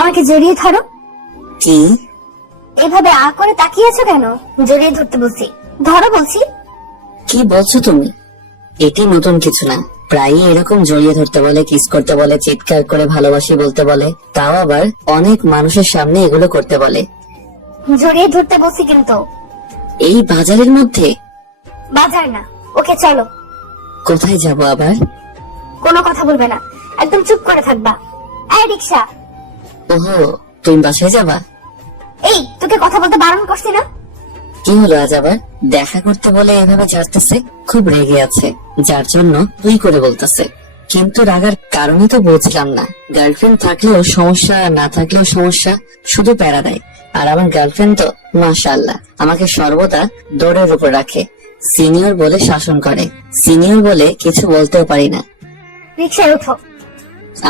আমাকে জড়িয়ে ধরো। কি? এভাবে আ করে তাকিয়ে আছো কেন? জড়িয়ে ধরতে বলছি, ধরো বলছি। কি বলছো তুমি? এটি নতুন কিছু না, প্রায়ই এরকম জড়িয়ে ধরতে বলে, কিস করতে বলে, চিৎকার করে ভালোবাসি বলতে বলে, তাও আবার অনেক মানুষের সামনে এগুলো করতে বলে। জড়িয়ে ধরতে বলছি কিন্তু। এই বাজারের মধ্যে? বাজার না, ওকে চলো। কোথায় যাব আবার? কোনো কথা বলবে না, একদম চুপ করে থাকবা। এই রিক্সা। ওহো, তুমি বাসায় যাবা? এই তোকে কথা বলতে বারণ করছি না? কি হলো আজ আবার? দেখা করতে বলে এভাবে যাচ্ছে, খুব রেগে আছে, যার জন্য তুই করে বলতেছে। কিন্তু রাগার কারণই তো বুঝলাম না। গার্লফ্রেন্ড থাকলেও সমস্যা, না থাকলেও সমস্যা, শুধু প্যারা দেয়। আর আমার গার্লফ্রেন্ড তো মাশাআল্লাহ আমাকে সর্বদা দৌড়ের উপর রাখে। সিনিয়র বলে শাসন করে, সিনিয়র বলে কিছু বলতেও পারি না। রিক্সায় উঠো।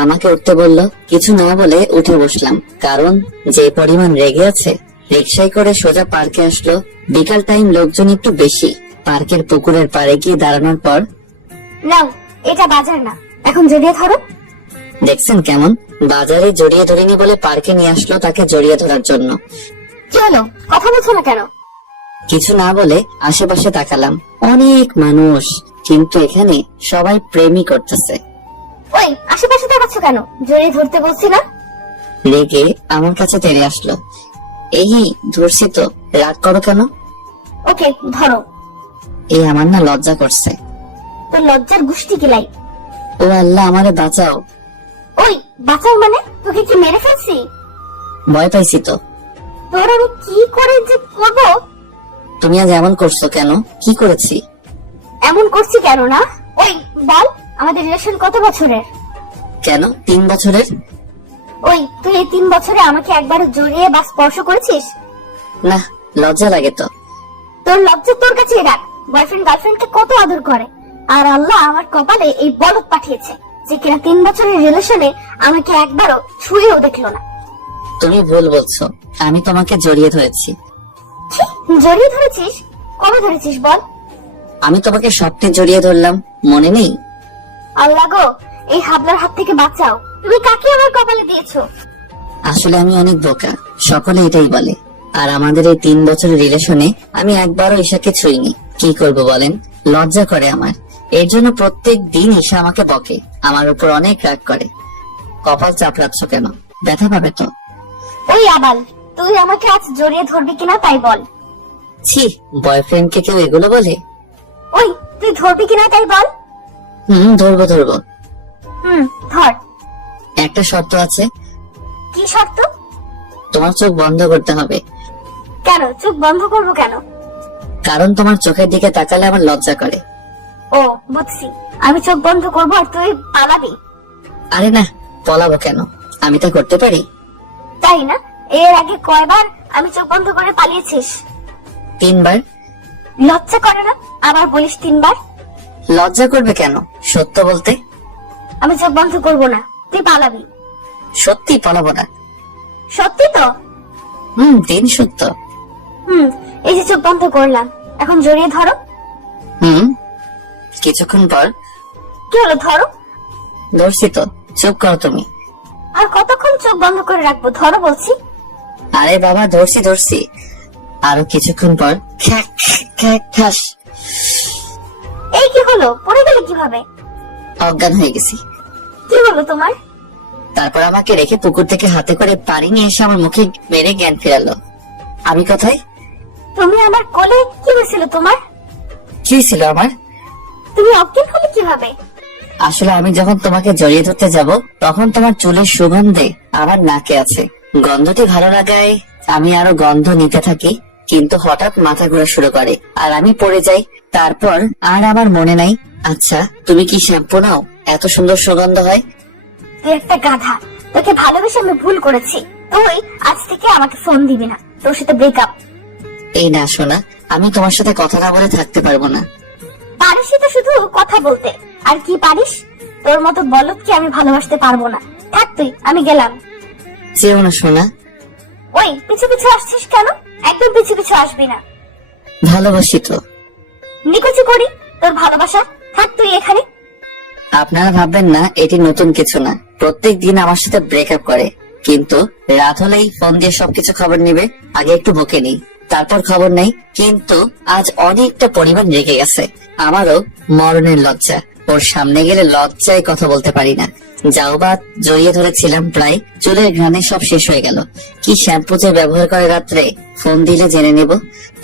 আমাকে উঠতে বললো, কিছু না বলে উঠে বসলাম, কারণ যে পরিমাণ রেগে আছে। রিক্সায় করে সোজা পার্কে আসলো। বিকাল টাইম, লোকজন একটু বেশি। পার্কের পুকুরের পাড়ে গিয়ে দাঁড়ানোর পর, নাও, এটা বাজার না, এখন জড়িয়ে ধরো। দেখছেন কেমন? বাজারে জড়িয়ে ধরিনি বলে পার্কে নিয়ে আসলো তাকে জড়িয়ে ধরার জন্য। কি হলো, কথা বলছো না কেন? কিছু না বলে আশেপাশে তাকালাম, অনেক মানুষ, কিন্তু এখানে সবাই প্রেমই করতেছে। ওই আশেপাশে তাকাচ্ছ কেন? জড়িয়ে ধরতে বলছি না? রেগে আমার কাছে তেড়ে আসলো। এই ধরছি তো, রাগ করো কেন? ওকে ধরো। এই আমার না লজ্জা করছে। তোর লজ্জার গুষ্টি কিলাই। ও আল্লাহ, আমারে বাঁচাও। ওই বাঁচাও মানে? তোকে কি মেরে ফেলছি? ভয় পাইছি তো। তোর আমি কি করে যে করবো? তুমি আজ এমন করছো কেন? কি করেছি? এমন করছি কেন না? ওই বল, আমাদের রিলেশন কত বছরের? কেন 3 বছরের? ওই তুই এই 3 বছরে আমাকে একবার জড়িয়ে বা স্পর্শ করেছিস? না, লজ্জা লাগে তো। তোর লজ্জা তোর কাছেই রাখ। বয়ফ্রেন্ড গার্লফ্রেন্ডকে কত আদর করে, আর আল্লাহ আমার কপালে এই বলদ পাঠিয়েছে যে কিনা 3 বছরের রিলেশনে আমাকে একবারও ছুঁয়েও দেখলো না। তুমি ভুল বলছো, আমি তোমাকে জড়িয়ে ধরেছি। কি জড়িয়ে ধরেছিস? কবে ধরেছিস বল? আমি তোমাকে স্বপ্নে জড়িয়ে ধরলাম, মনে নেই? আল্লাহ গো, এই হাবলার হাত থেকে বাঁচাও। তুমি কাকে আমার কপালে দিয়েছো? আসলে আমি অনেক বোকা, সকলে এটাই বলে। আর আমাদের এই 3 বছরের রিলেশনে আমি একবারও ঈশাকে ছুঁইনি। কি করব বলেন? লজ্জা করে আমার। এর জন্য প্রত্যেক দিন ঈশা আমাকে বকে, আমার উপর অনেক রাগ করে। কপাল চাপড়াচ্ছ কেন? ব্যথা পাবে তো। ওই আবাল, তুই আমাকে আজ জড়িয়ে ধরবি কিনা তাই বল। ছি, বয়ফ্রেন্ডকে কেউ এগুলো বলে? ওই তুই ধরবি কিনা তাই বল। ধরবো। ধর। একটা শর্ত আছে। কি শর্ত? তোমার চোখ বন্ধ করতে হবে। কেন চোখ বন্ধ করবো কেন? কারণ তোমার চোখের দিকে তাকালে আমার লজ্জা করে। ও বুঝছি, আমি চোখ বন্ধ করবো আর তুই পালাবি। আরে না, পলাবো কেন? আমি তা করতে পারি। তাই না? এর আগে কয়বার আমি চোখ বন্ধ করে পালিয়েছিস? 3 বার। লজ্জা করে না আবার বলিস 3 বার? লজ্জা করবে কেন? সত্য বলতে। আমি চোখ বন্ধ করবো না, তুই পালাবি। সত্যি পলাবো না। সত্যি তো? দিন সত্য। এই যে চোখ বন্ধ করলাম, এখন জড়িয়ে ধরো। কিছুক্ষণ পর। কি হলো, ধরো। ধরছি তো, চুপ করো তুমি। আর কতক্ষণ চোখ বন্ধ করে রাখবো? ধরো বলছি। আরে বাবা, ধরছি। আরো কিছুক্ষণ পর। ঠাস। এই কি হলো, পড়ে গেলে কিভাবে? অজ্ঞান হয়ে গেছি। কি হলো তোমার? তারপর আমাকে রেখে পুকুর থেকে হাতে করে পানি নিয়ে এসে আমার মুখে মেরে জ্ঞান ফেরালো। আমি কোথায়? তুমি আমার কোলে। কি হয়েছিল তোমার? কি ছিল আমার? তুমি অজ্ঞান হলে কিভাবে? আসলে আমি যখন তোমাকে জড়িয়ে ধরতে যাব, তখন তোমার চুলের সুগন্ধে আমার নাকে আছে। গন্ধটি ভালো লাগায় আমি আরো গন্ধ নিতে থাকি, কিন্তু হঠাৎ মাথা ঘোরা শুরু করে আর আমি পড়ে যাই। তারপর আর আমার মনে নাই। আচ্ছা, তুমি কি শ্যাম্পু নাও? এত সুন্দর সুগন্ধ হয়। তুই একটা গাধা, তোকে ভালোবেসে আমি ভুল করেছি। তুই আজ থেকে আমাকে ফোন দিবি না, তোর সাথে ব্রেকআপ। এই না শোনা, আমি তোমার সাথে কথা না বলে থাকতে পারবো না। পারিস তো শুধু কথা বলতে, আর কি পারিস? তোর মতো বলদকে আমি ভালোবাসতে পারবো না। থাক তুই, আমি গেলাম। যেও না শোনা। ওই পিছু পিছু আসছিস কেন? একদম পিছু পিছু আসবি না। ভালোবাসি তো। নিকুচি করি তোর ভালোবাসা। থাক তুই এখানে। আপনারা ভাববেন না এটি নতুন কিছু না, প্রত্যেক দিন আমার সাথে ব্রেকআপ করে। কিন্তু রাত হলেই ফোন দিয়ে সবকিছু খবর নিবে। আগে একটু বকে নেই, তারপর খবর নেই। কিন্তু আজ অনেকটা পরিমাণ রেগে গেছে। আমারও মরণের লজ্জা। ওর সামনে গেলে লজ্জায় কথা বলতে পারি না। যাও বা জড়িয়ে ধরেছিলাম প্রায়, চুলের ঘ্রাণে সব শেষ হয়ে গেল। কি শ্যাম্পু যে ব্যবহার করে রাত্রে, ফোন দিলে জেনে নেব।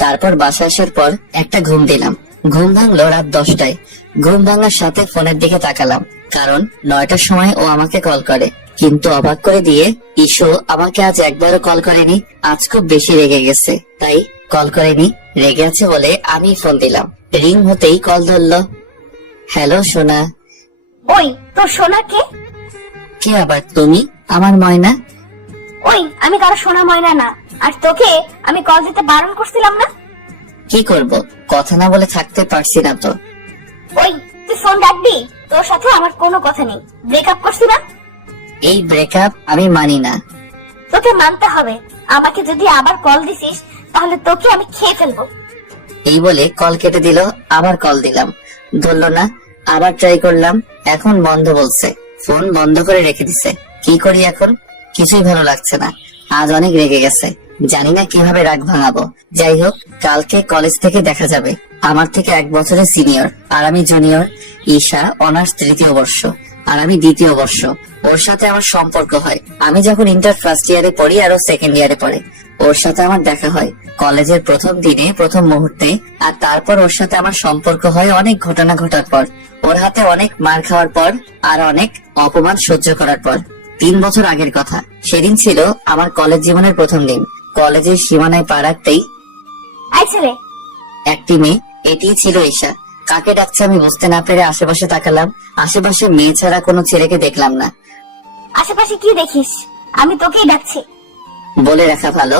তারপর বাসা আসার পর একটা ঘুম দিলাম। ঘুম ভাঙলো রাত 10টায়। ঘুম ভাঙার সাথে ফোনের দিকে তাকালাম, কারণ 9টার সময় ও আমাকে কল করে। কিন্তু অবাক করে দিয়ে ইসো আমাকে আজ একবারও কল করেনি। আজ খুব বেশি রেগে গেছে, তাই কল করেনি। রেগে আছে বলে আমি ফোন দিলাম। রিং হতেই কল ধরলো। হ্যালো সোনা। ওই তোর সোনা কে? কে আবার তুমি? আমার ময়না। ওই আমি কারো সোনা ময়না না। আর তোকে আমি কল দিতে বারণ করছিলাম না? কি করব, কথা না বলে থাকতে পারছি না তো। ওই তুই ফোন রাখবি? তোর সাথে আমার কোনো কথা নেই। ব্রেকআপ করছি না? এই ব্রেকআপ আমি মানি না। তোকে মানতে হবে। আমাকে যদি আবার কল দিছিস তাহলে তোকে আমি খেয়ে ফেলবো। এই বলে কল কেটে দিল। আবার কল দিলাম, ধরলো না। আবার ট্রাই করলাম, এখন বন্ধ বলছে। ফোন বন্ধ করে রেখে দিছে। কি করি এখন? কিছুই ভালো লাগছে না। আজ অনেক রেগে গেছে, জানি না কিভাবে রাগ ভাঙাবো। যাই হোক, কালকে কলেজ থেকে দেখা যাবে। আমার থেকে 1 বছরের সিনিয়র, আর আমি জুনিয়র। ঈশা অনার্স 3য় বর্ষ, আর আমি 2য় বর্ষ। ওর সাথে আমার সম্পর্ক হয় আমি যখন ইন্টার ফার্স্ট ইয়ারে পড়ি, আর ও সেকেন্ড ইয়ারে পড়ে। ওর সাথে আমার দেখা হয় কলেজের প্রথম দিনে, প্রথম মুহূর্তে। আর তারপর ওর সাথে আমার সম্পর্ক হয় অনেক ঘটনা ঘটার পর, ওর হাতে অনেক মার খাওয়ার পর, আর অনেক অপমান সহ্য করার পর। 3 বছর আগের কথা। সেদিন ছিল আমার কলেজ জীবনের প্রথম দিন। কলেজের সীমানায় পা রাখতেই আই ছেলে, একটি মেয়ে, এটি ছিল ঈশা। কাকে ডাকছে আমি বুঝতে না পেরে আশেপাশে তাকালাম। আশেপাশে মেয়ে ছাড়া কোনো ছেলেকে দেখলাম না। আশেপাশে কি দেখিস? আমি তোকেই ডাকছি। বলে রাখা ভালো,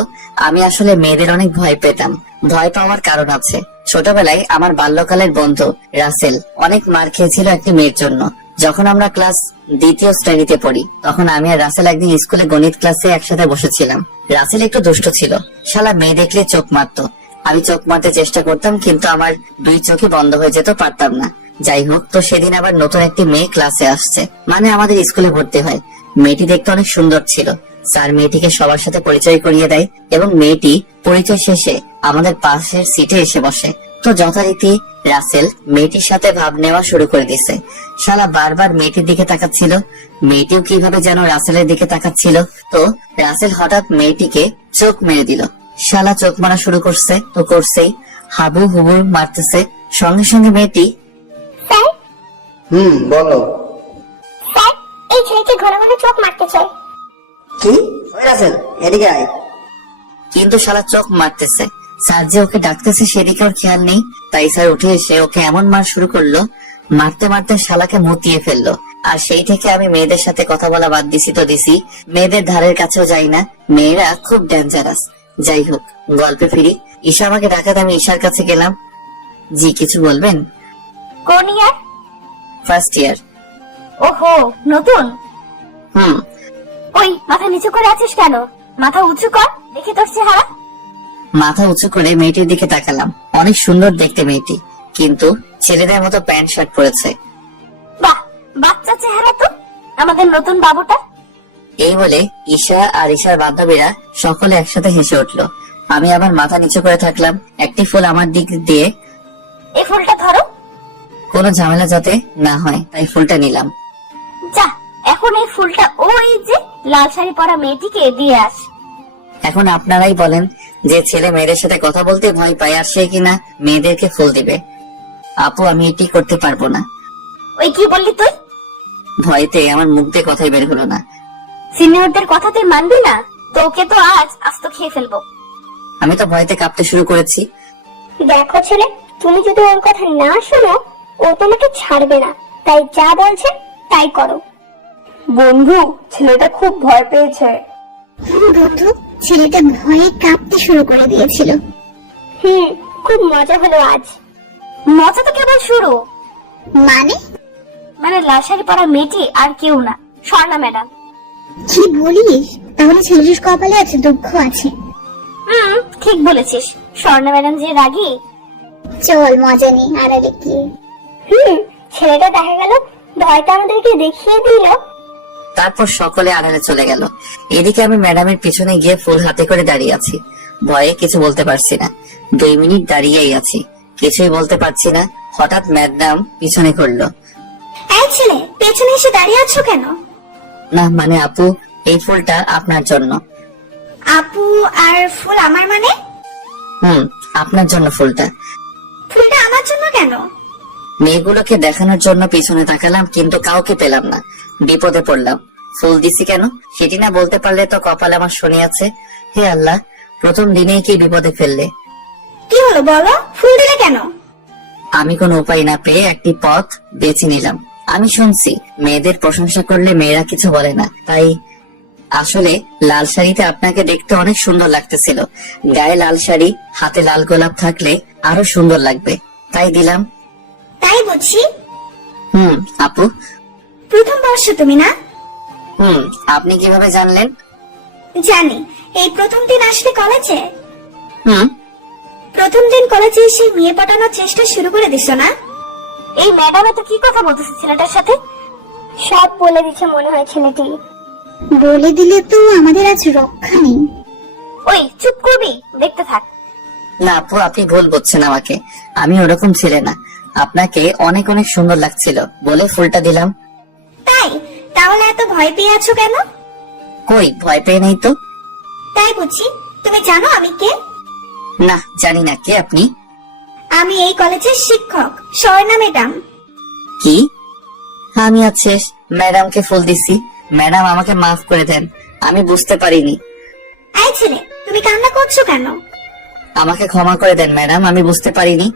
আমি আসলে মেয়েদের অনেক ভয় পেতাম। ভয় পাওয়ার কারণ আছে। ছোটবেলায় আমার বাল্যকালের বন্ধু রাসেল অনেক মার খেয়েছিল একটি মেয়ের জন্য। যখন আমরা ক্লাস 2য় শ্রেণীতে পড়ি, তখন আমি আর রাসেল একদিন স্কুলে গণিত ক্লাসে একসাথে বসেছিলাম। রাসেল একটু দুষ্ট ছিল, শালা মেয়ে দেখলে চোখ মারতো। আমি চোখ মারতে চেষ্টা করতাম, কিন্তু আমার 2 চোখই বন্ধ হয়ে যেত, পারতাম না। যাই হোক, তো সেদিন আবার নতুন একটি মেয়ে ক্লাসে আসছে, মানে আমাদের স্কুলে ভর্তি হয়। মেয়েটি দেখতে অনেক সুন্দর ছিল। স্যার মেয়েটিকে সবার সাথে পরিচয় করিয়ে দেয়, এবং মেয়েটি পরিচয় শেষে আমাদের পাশের সিটে এসে বসে। তো যথারীতি রাসেল মেয়েটির সাথে ভাব নেওয়া শুরু করে দিছে। শালা বারবার মেয়েটির দিকে তাকাচ্ছিল, মেয়েটিও কিভাবে যেন রাসেলের দিকে তাকাচ্ছিল। তো রাসেল হঠাৎ মেয়েটিকে চোখ মেরে দিল। শালা চোখ মারা শুরু করছে, তো করছেই, হাবু হুবু মারতেছে। সঙ্গে সঙ্গে মেয়েটি, স্যার, বলো। স্যার, এই ছেলেকে ঘন ঘন চোখ মারতে চায়। কি? ওই রাসেল, এদিকে আয়। কিন্তু শালা চোখ মারতেছে। স্যার যে ওকে ডাকতেছে সেদিকে ওর খেয়াল নেই। তাই স্যার উঠে এসে ওকে এমন মার শুরু করলো, মারতে মারতে শালাকে মুতিয়ে ফেললো। আর সেই থেকে আমি মেয়েদের সাথে কথা বলা বাদ দিছি তো দিছি, মেয়েদের ধারের কাছেও যাই না। মেয়েরা খুব ডেঞ্জারাস। যাই হোক, গল্পে ফিরি। ঈশা আমাকে ডাকাতে আমি ঈশার কাছে গেলাম। জি, কিছু বলবেন? কোন ইয়ার? ফার্স্ট ইয়ার। ওহো, নতুন। হুম। ওই মাথা নিচু করে আছিস কেন? মাথা উঁচু কর, দেখি তোর চেহারা। মাথা উঁচু করে মেয়েটির দিকে তাকালাম। অনেক সুন্দর দেখতে মেয়েটি, কিন্তু ছেলেদের মতো প্যান্ট শার্ট পরেছে। বাহ, বাচ্চা চেহারা তো আমাদের নতুন বাবুটা। এই বলে ঈশা আর ঈশার বান্ধবীরা সকলে একসাথে হেসে উঠলো। আমি আবার মাথা নিচু করে থাকলাম। একটি ফুল আমার দিক দিয়ে, এই ফুলটা ধরো। কোনো ঝামেলা যাতে না হয়, তাই ফুলটা নিলাম। যা, এখন এই ফুলটা ওই যে লাল শাড়ি পরা মেয়েটিকে দিয়ে আস। এখন আপনারাই বলেন, যে ছেলে মেয়েদের সাথে কথা বলতে ভয় পায়, আর সে কিনা মেয়েদেরকে ফুল দিবে। আপু, আমি এটি করতে পারবো না। ওই কি বললি তুই? ভয়তে আমার মুখ দিয়ে কথাই বের হলো না। সিনিয়রদের কথা তুই মানবি না? তোকে তো আজ আস্ত খেয়ে ফেলবো। আমি তো ভয়তে কাঁপতে শুরু করেছি। দেখো ছেলে, তুমি যদি ওর কথা না শোনো, ও তোমাকে ছাড়বে না। তাই যা বলছে তাই করো। বন্ধু, ছেলেটা খুব ভয় পেয়েছে। বন্ধু, ছেলেটা ভয়ে কাঁপতে শুরু করে দিয়েছিল। খুব মজা হলো আজ। মজা তো কেবল শুরু। মানে লাল শাড়ি পরা মেয়েটি আর কেউ না, স্বর্ণা ম্যাডাম। কি বলিস? তাহলে ছেলেটির কপালে আছে, দুঃখ আছে। ঠিক বলেছিস। স্বর্ণা ম্যাডাম যে রাগী। চল মজা নেই আড়ালে গিয়ে। ছেলেটা দেখা গেল ভয়টা আমাদেরকে দেখিয়ে দিল। তারপর সকলে আড়ালে চলে গেল। এদিকে আমি ম্যাডামের পিছনে গিয়ে ফুল হাতে করে দাঁড়িয়ে আছি। ভয়ে কিছু বলতে পারছি না। 2 মিনিট দাঁড়িয়েই আছি, কিছুই বলতে পারছি না। হঠাৎ ম্যাডাম পিছনে ঘুরলো। এই ছেলে, পেছনে এসে দাঁড়িয়ে আছো কেন? না মানে আপু, এই ফুলটা আপনার জন্য। আপু আর ফুল আমার মানে? আপনার জন্য ফুলটা। ফুলটা আমার জন্য কেন? মেয়েগুলোকে দেখানোর জন্য পিছনে তাকালাম, কিন্তু কাউকে পেলাম না। বিপদে পড়লাম। ফুল দিছি কেন সেটি না বলতে পারলে তো কপালে আমার শনি আছে। হে আল্লাহ, প্রথম দিনেই কি বিপদে ফেললে। কি হলো বলো, ফুল দিলে কেন? আমি কোনো উপায় না পেয়ে একটি পথ বেছে নিলাম। আমি শুনছি মেয়েদের প্রশংসা করলে মেয়েরা কিছু বলে না, তাই আসলে লাল শাড়িতে আপনাকে দেখতে অনেক সুন্দর লাগতেছিল। গায়ে লাল শাড়ি, হাতে লাল গোলাপ থাকলে আরো সুন্দর লাগবে, তাই দিলাম। তাই বুঝছি। আপু। প্রথম বর্ষ তুমি না? আপনি কিভাবে জানলেন? জানি। এই প্রথম দিন আসলে কলেজে, হুম প্রথম দিন কলেজে এসে মেয়ে পটানোর চেষ্টা শুরু করে দিছো না? এই ম্যাডাম এত কি কথা বলতেছে ছেলেটার সাথে? সব বলে দিচ্ছে মনে হয় ছেলেটি। বলে দিলে তো আমাদের আজ রক্ষা নেই। ওই চুপ করবি, দেখতে থাক। না আপু, আপনি ভুল বুঝছেন আমাকে। আমি ওরকম ছেলে না। আপনাকে অনেক অনেক সুন্দর লাগছিল বলে ফুলটা দিলাম। তাই? তাহলে এত ভয় পেয়ে আছো কেন? কই, ভয় পেয়ে নেই তো। তাই বুঝি। তুমি জানো আমি কে? না, জানি না। কে আপনি? আমি এই কলেজের শিক্ষক, স্বর্ণা ম্যাডাম। কি? আমি আজকে ম্যাডামকে ফুল দিছি। ম্যাডাম আমাকে মাফ করে দেন, আমি বুঝতে পারিনি। এই ছেলে, তুমি কান্না করছো কেন? আমাকে ক্ষমা করে দেন ম্যাডাম, আমি বুঝতে পারিনি।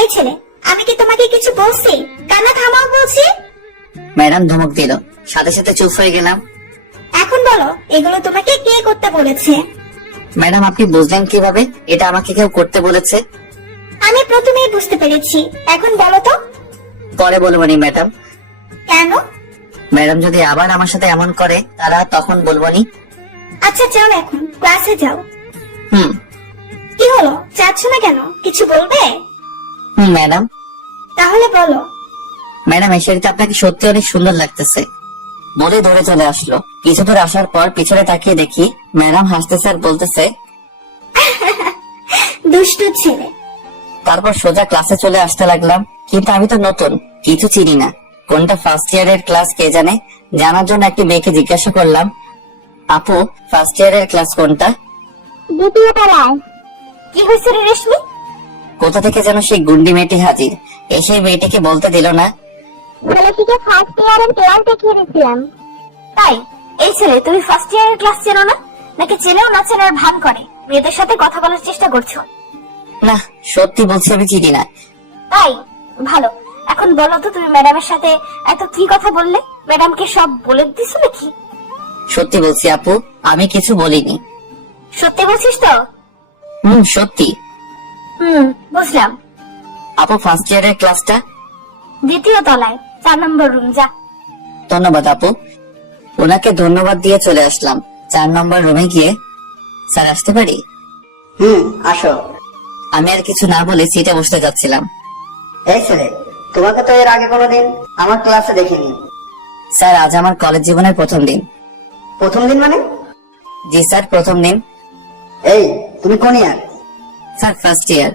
এই ছেলে, আমি কি তোমাকে কিছু বলছি? কান্না থামাও বলছি। ম্যাডাম ধমক দিল, সাথে সাথে চুপ হয়ে গেলাম। এখন বলো, এগুলো তোমাকে কে করতে বলেছে? ম্যাডাম আপনি বুঝলেন কিভাবে এটা আমাকে কেউ করতে বলেছে? আমি প্রথমেই বুঝতে পেরেছি, এখন বলো তো। পরে বলবো নি ম্যাডাম। কেন? ম্যাডাম যদি আবার আমার সাথে এমন করে তারা তখন বলবো নি। আচ্ছা যাও, এখন ক্লাসে যাও। হুম কি হলো, যাচ্ছ না কেন? কিছু বলবে? ম্যাডাম। তাহলে বলো। ম্যাডাম এই শাড়িতে আপনাকে সত্যি অনেক সুন্দর লাগতেছে বলে ধরে চলে আসলো। কিছু দূর আসার পর পিছনে তাকিয়ে দেখি ম্যাডাম হাসতেছে আর বলতেছে, দুষ্টু ছেলে। তারপর সোজা ক্লাসে চলে আসতে লাগলাম। কিন্তু আমি তো নতুন, কিছু চিনি না। কোনটা ফার্স্ট ইয়ারের ক্লাস কে জানে। জানার জন্য একটি মেয়েকে জিজ্ঞাসা করলাম, আপু ফার্স্ট ইয়ারের ক্লাস কোনটা? দ্বিতীয় তলায়। কি হয়েছে রে রেশমি? কোথা থেকে যেন সেই গুন্ডি মেয়েটি হাজির, এসে মেয়েটিকে বলতে দিল না। ছেলেটিকে ফার্স্ট ইয়ারের ক্লাস দেখিয়ে দিচ্ছিলাম। তাই? এই ছেলে, তুমি ফার্স্ট ইয়ারের ক্লাস চেনো না? নাকি চেনেও না চেনার ভান করে মেয়েদের সাথে কথা বলার চেষ্টা করছো? না, সত্যি বলছি আমি চিনি না। তাই? ভালো। এখন বলো তো, তুমি ম্যাডামের সাথে এত কি কথা বললে? ম্যাডামকে সব বলে দিছো নাকি? সত্যি বলছি আপু, আমি কিছু বলিনি। সত্যি বলছিস তো? সত্যি। বুঝলাম। আপু ফার্স্ট ইয়ারের ক্লাসটা? দ্বিতীয় তলায়, 4 নম্বর রুম। যা। ধন্যবাদ আপু। ওনাকে ধন্যবাদ দিয়ে চলে আসলাম। 4 নম্বর রুমে গিয়ে, স্যার আসতে পারি? আসো। আমি আর কিছু না বলে সিটে বসতে যাচ্ছিলাম। এই ছেলে, তোমাকে তো এর আগে কোনোদিন আমার ক্লাসে দেখিনি। স্যার আজ আমার কলেজ জীবনের প্রথম দিন। প্রথম দিন মানে? জি স্যার, প্রথম দিন। এই, তুমি কোন year? Sir first year.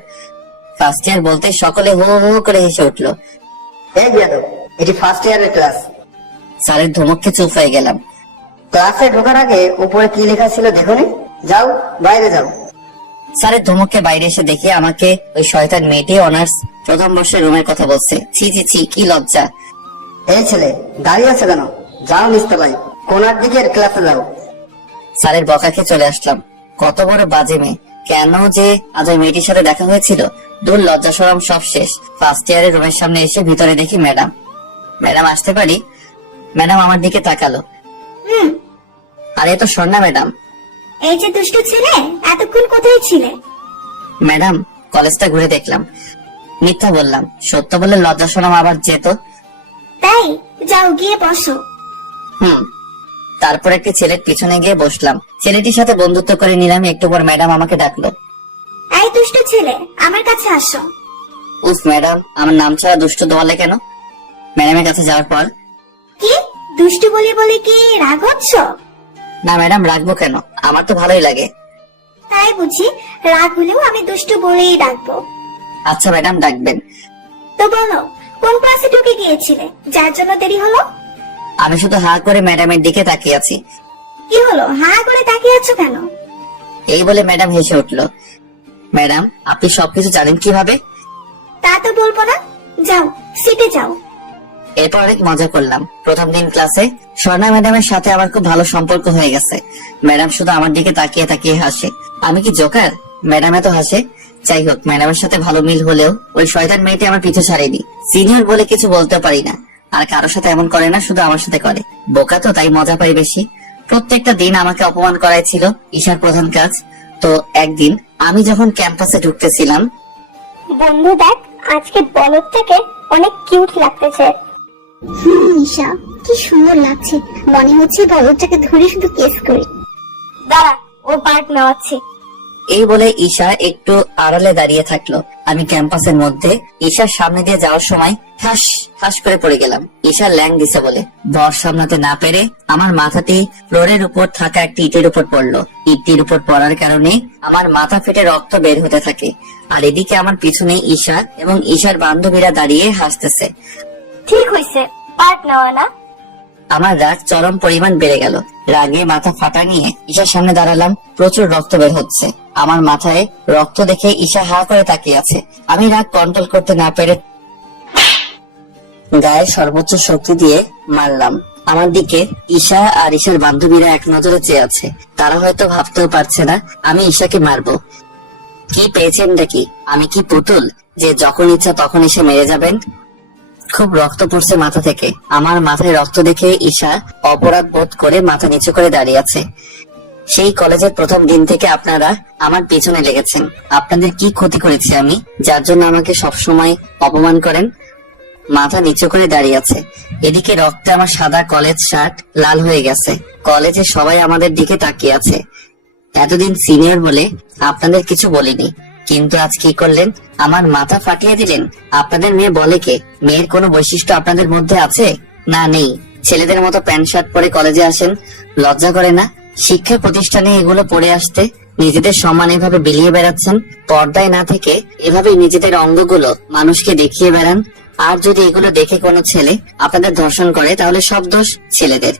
First year বলতে সকলে হো হো করে হেসে উঠলো। এই বিয়াদব, এটি ফার্স্ট ইয়ারের ক্লাস। স্যারের ধমককে চুপ হয়ে গেলাম। ক্লাসে ঢোকার আগে উপরে কি লেখা ছিল দেখোনি? যাও, বাইরে যাও। স্যারের ধমককে বাইরে এসে দেখে আমাকে ওই শয়তান মেয়েটি অনার্স প্রথম বর্ষের রুমের কথা বলছে। ছি ছি ছি, কি লজ্জা। এই ছেলে, দাঁড়িয়ে আছো কেন? যাও নিচতলায়, কোনার দিকের ক্লাসে যাও। স্যারের বকাকে চলে আসলাম। কত বড় বাজে মেয়ে! কেন যে আজ ওই মেয়েটির সাথে দেখা হয়েছিল। দূর, লজ্জা শরম সব শেষ। ফার্স্ট ইয়ারের রুমের সামনে এসে ভিতরে দেখি ম্যাডাম। ম্যাডাম আসতে পারি? ম্যাডাম আমার দিকে তাকালো। আরে এ তো স্বর্ণা ম্যাডাম। এই যে দুষ্টু ছেলে, এতক্ষণ কোথায় ছিলে? ম্যাডাম কলেজটা ঘুরে দেখলাম। মিথ্যা বললাম, সত্য বলে লজ্জা শরম আবার যেত। তাই? যাও গিয়ে বসো। তারপর একটি ছেলের পিছনে গিয়ে বসলাম। ছেলেটির সাথে বন্ধুত্ব করে নিলাম। একটু পর ম্যাডাম আমাকে ডাকলো। এই দুষ্টু ছেলে, আমার কাছে আসো। উফ ম্যাডাম, আমার নাম ছাড়া দুষ্ট দোয়ালে কেন? ম্যাডামের কাছে যাওয়ার পর, কি দুষ্টু বলে বলে কি রাগ হচ্ছ? না ম্যাডাম, রাখবো কেন? আমার তো ভালোই লাগে। তাই বুঝি? রাগ হলেও আমি দুষ্টু বলেই ডাকবো। আচ্ছা ম্যাডাম, ডাকবেন। তো বলো, কোন ক্লাসে ঢুকে গিয়েছিলে যার জন্য দেরি হলো? আমি শুধু হা করে ম্যাডামের দিকে তাকিয়ে আছি। কি হলো, হা করে তাকিয়ে আছো কেন? এই বলে ম্যাডাম হেসে উঠলো। ম্যাডাম, আপনি সবকিছু জানেন কিভাবে? তা তো বলবো না। যাও, সিটে যাও। এরপর অনেক মজা করলাম। প্রথম দিন ক্লাসে স্বর্ণা ম্যাডামের সাথে আমার খুব ভালো সম্পর্ক হয়ে গেছে। ম্যাডাম শুধু আমার দিকে তাকিয়ে তাকিয়ে হাসে। আমি কি জোকার? ম্যাডাম এত হাসে। যাই হোক, ম্যাডামের সাথে ভালো মিল হলেও ওই শয়তান মেয়েটি আমার পিছু ছাড়েনি। সিনিয়র বলে কিছু বলতে পারি না, আর কারোর সাথে এমন করে না, শুধু আমার সাথে করে। বোকা তো, তাই মজা পাই বেশি। প্রত্যেকটা দিন আমাকে অপমান করাই ছিল ঈশার প্রধান কাজ। তো একদিন আমি যখন ক্যাম্পাসে ঢুকতেছিলাম, বন্ধু দেখ, আজকে বলদটাকে অনেক কিউট লাগতেছে। ঈশা, কি সুন্দর লাগছে। মনে হচ্ছে বলদটাকে ধরে শুধু কেস করি। দাঁড়া, ওর পার্ট নেওয়াচ্ছি। এই বলে ঈশা একটু আড়ালে দাঁড়িয়ে থাকলো। আমি ক্যাম্পাসের মধ্যে ঈশার সামনে দিয়ে যাওয়ার সময় হাস হাস করে পড়ে গেলাম। ঈশা ল্যাং দিছে বলে ভর সামলাতে না পেরে আমার মাথাটি ফ্লোরের উপর থাকা একটি ইটের উপর পড়লো। ইটটির উপর পড়ার কারণে আমার মাথা ফেটে রক্ত বের হতে থাকে। আর এদিকে আমার পিছনে ঈশা এবং ঈশার বান্ধবীরা দাঁড়িয়ে হাসতেছে। ঠিক হয়েছে, পার্ট নেওয়া না? আমার রাগ চরম পরিমাণ বেড়ে গেল। রাগে মাথা ফাটা নিয়ে ঈশার সামনে দাঁড়ালাম। প্রচুর রক্ত বের হচ্ছে। আমার মাথায় রক্ত দেখে ঈশা হা করে তাকিয়ে আছে। আমি রাগ কন্ট্রোল করতে না পেরে গায়ে সর্বোচ্চ শক্তি দিয়ে মারলাম। আমার দিকে ঈশা আর ঈশার বান্ধবীরা এক নজরে চেয়ে আছে। তারা হয়তো ভাবতেও পারছে না আমি ঈশাকে মারবো। কি পেয়েছেন নাকি? আমি কি পুতুল যে যখন ইচ্ছা তখন এসে মেরে যাবেন? খুব রক্ত পড়ছে মাথা থেকে। আমার মাথায় রক্ত দেখে ঈশা অপরাধ বোধ করে মাথা নিচু করে দাঁড়িয়ে আছে। সেই কলেজের প্রথম দিন থেকে আপনারা আমার পিছনে লেগেছেন। আপনাদের কি ক্ষতি করেছি আমি, যার জন্য আমাকে সবসময় অপমান করেন? মাথা নিচু করে দাঁড়িয়ে আছে। এদিকে রক্তে আমার সাদা কলেজ শার্ট লাল হয়ে গেছে। কলেজে সবাই আমাদের দিকে তাকিয়ে আছে। এতদিন সিনিয়র বলে আপনাদের কিছু বলিনি, কিন্তু আজ কি করলেন? আমার মাথা ফাটিয়ে দিলেন। আপনাদের মেয়ে বলে কে? মেয়ের কোনো বৈশিষ্ট্য আপনাদের মধ্যে আছে? না, নেই। ছেলেদের মতো প্যান্ট শার্ট পরে কলেজে আসেন, লজ্জা করে না? শিক্ষা প্রতিষ্ঠানে এগুলো পরে আসতে নিজেদের সম্মান এভাবে বিলিয়ে বেড়াচ্ছেন। পর্দায় না থেকে এভাবেই নিজেদের অঙ্গগুলো মানুষকে দেখিয়ে বেড়ান। আর যদি এগুলো দেখে কোনো ছেলে আপনাদের ধর্ষণ করে, তাহলে সব দোষ ছেলেদের।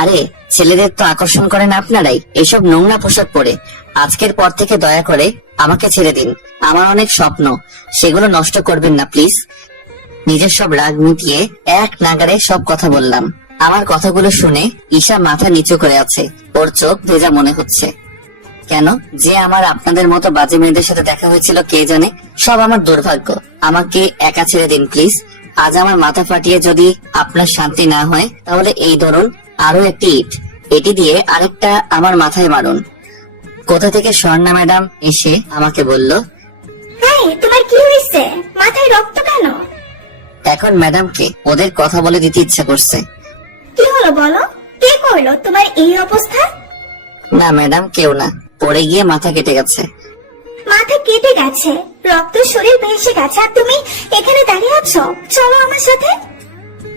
আরে, ছেলেদের তো আকর্ষণ করেন আপনারাই এসব নোংরা পোশাক পরে। আজকের পর থেকে দয়া করে আমাকে ছেড়ে দিন। আমার অনেক স্বপ্ন, সেগুলো নষ্ট করবেন না প্লিজ। নিজের সব রাগ মিটিয়ে এক নাগারে সব কথা বললাম। আমার কথাগুলো শুনে ঈশা মাথা নিচু করে আছে। ওর চোখ ভেজা মনে হচ্ছে। কেন যে আমার আপনাদের মতো বাজে মেয়েদের সাথে দেখা হয়েছিল কে জানে। সব আমার দুর্ভাগ্য। আমাকে একা ছেড়ে দিন প্লিজ। আজ আমার মাথা ফাটিয়ে যদি আপনার শান্তি না হয়, তাহলে এই ধরুন আরো একটি ইট, এটি দিয়ে আরেকটা আমার মাথায় মারুন। কোথা থেকে স্বর্ণা ম্যাডাম এসে আমাকে বলল, হ্যাঁ, তোমার কি হয়েছে? মাথায় রক্ত কেন? এখন ম্যাডামকে ওদের কথা বলে দিতে ইচ্ছে করছে। কি হলো বলো, কে করলো তোমার এই অবস্থা? না ম্যাডাম, কেউ না, পড়ে গিয়ে মাথা কেটে গেছে। মাথা কেটে গেছে, রক্ত শরীর ভেসে গেছে, আর তুমি এখানে দাঁড়িয়ে আছো? চলো আমার সাথে।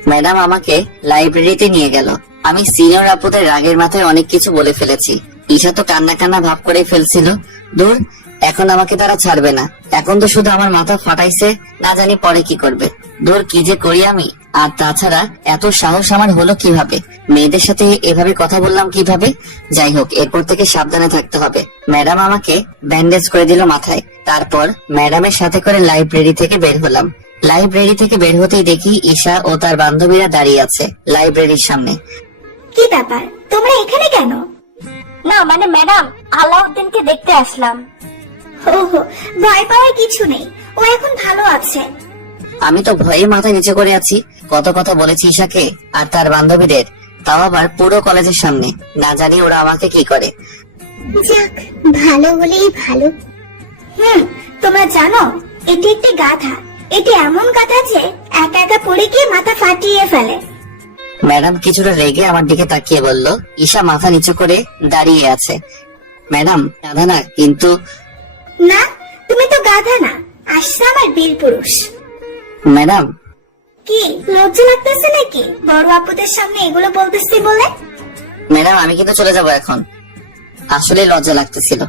ম্যাডাম আমাকে লাইব্রেরিতে নিয়ে গেল। আমি সিনিয়র আপুদের রাগের মাথায় অনেক কিছু বলে ফেলেছি। ঈশা তো কান্না কান্না ভাব করে ফেলছিল। দূর, এখন আমাকে তারা ছাড়বে না। এখন তো শুধু আমার মাথা ফাটাইছে, না জানি পরে কি করবে। দূর, কি যে করি আমি। আর তাছাড়া এত সাহস আমার হলো কিভাবে? মেয়েদের সাথে এভাবে কথা বললাম কিভাবে? যাই হোক, এরপর থেকে সাবধানে থাকতে হবে। ম্যাডাম আমাকে ব্যান্ডেজ করে দিল মাথায়। তারপর ম্যাডামের সাথে করে লাইব্রেরি থেকে বের হলাম। লাইব্রেরি থেকে বের হতেই দেখি ঈশা ও তার বান্ধবীরা দাঁড়িয়ে আছে লাইব্রেরির সামনে। কি ব্যাপার, তোমরা এখানে কেন? না মানে ম্যাডাম, আলাউদ্দিনকে দেখতে আসলাম। ওহো, ভয় পাওয়ার কিছু নেই, ও এখন ভালো আছে। আমি তো ভয়ে মাথা নিচে করে আছি। কত কথা বলেছি ঈশাকে আর তার বান্ধবীদের, তাও আবার পুরো কলেজের সামনে। না জানি ওরা আমাকে কি করে। যাক, ভালো হলেই ভালো। তোমরা জানো এটি একটি গাধা। এটি এমন গাধা যে একা একা পড়ে গিয়ে মাথা ফাটিয়ে ফেলে। ম্যাডাম কিছুটা রেগে আমার দিকে তাকিয়ে বলল। ঈশা মাথা নিচু করে দাঁড়িয়ে আছে। ম্যাডাম, গাধা না কিন্তু। না, তুমি তো গাধা না, আসছে আমার বীর পুরুষ। ম্যাডাম, কি লজ্জা লাগতেছে নাকি বড় আপুদের সামনে এগুলো বলতেছি বলে? ম্যাডাম আমি কিন্তু চলে যাব এখন, আসলে লজ্জা লাগতেছিল।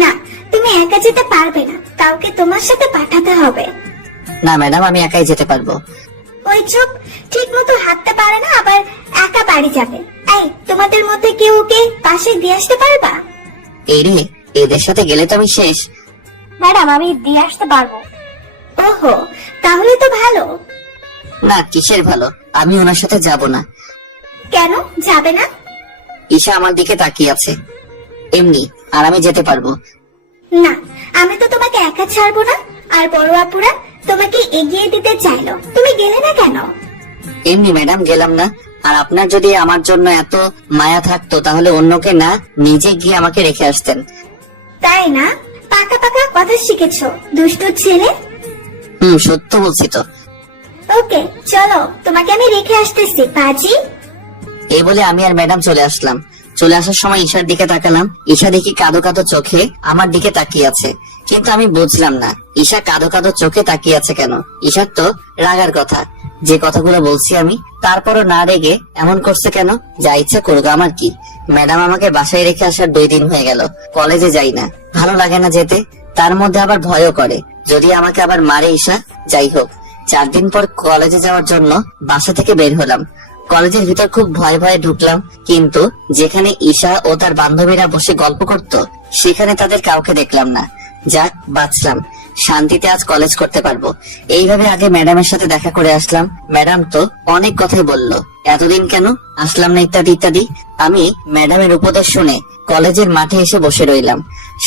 না, তুমি একা যেতে পারবে না, কাউকে তোমার সাথে পাঠাতে হবে। না ম্যাডাম আমি একাই যেতে পারবো। ওই চুপ, ঠিক মতো হাঁটতে পারে না আবার একা বাড়ি যাবে। এই তোমাদের মধ্যে কেউ ওকে পাশে দিয়ে আসতে পারবা? এই রে, এদের সাথে গেলে তো আমি শেষ। ম্যাডাম আমি দিয়ে আসতে পারবো। ওহো, তাহলে তো ভালো। না কিসের ভালো, আমি ওনার সাথে যাব না। কেন যাবে না? ঈশা আমার দিকে তাকিয়ে আছে এমনি, আর আমি যেতে পারবো না, আমি তো তোমাকে একা ছাড়বো না। আর বড় আপুরা তোমাকে এগিয়ে দিতে চাইলো, তুমি গেলে না কেন? এমনি ম্যাডাম গেলাম না। আর আপনার যদি আমার জন্য এত মায়া থাকতো তাহলে অন্যকে না নিজে গিয়ে আমাকে রেখে আসতেন। তাই না? পাকা পাকা কথা শিখেছো দুষ্টু ছেলে। সত্য বলছি তো। ওকে চলো, তোমাকে আমি রেখে আসতেছি পাজি। এই বলে আমি আর ম্যাডাম চলে আসলাম। চলে আসার সময় ঈশার দিকে তাকালাম। ঈশা দেখি কাঁদো কাঁদো চোখে আমার দিকে তাকিয়ে আছে, কিন্তু আমি বুঝলাম না ঈশা কাঁদো কাঁদো চোখে তাকিয়ে আছে কেন। ঈশার তো রাগার কথা, যে কথাগুলো বলছি আমি, তারপরও না রেগে এমন করছে কেন? যা ইচ্ছা করুক, আমার কি। ম্যাডাম আমাকে বাসায় রেখে আসার 2 দিন হয়ে গেল, কলেজে যাই না, ভালো লাগে না যেতে। তার মধ্যে আবার ভয়ও করে যদি আমাকে আবার মারে ঈশা। যাই হোক, 4 দিন পর কলেজে যাওয়ার জন্য বাসা থেকে বের হলাম। কলেজের ভিতর খুব ভয়ে ভয়ে ঢুকলাম, কিন্তু যেখানে ঈশা ও তার বান্ধবীরা বসে গল্প করত সেখানে তাদের কাউকে দেখলাম না। যাক বাঁচলাম, শান্তিতে আজ কলেজ করতে পারবো। এইভাবে আগে ম্যাডামের সাথে দেখা করে আসলাম। ম্যাডাম তো অনেক কথাই বললো, এতদিন কেন আসলাম না ইত্যাদি ইত্যাদি। আমি ম্যাডামের উপদেশ শুনে কলেজের মাঠে এসে বসে রইলাম।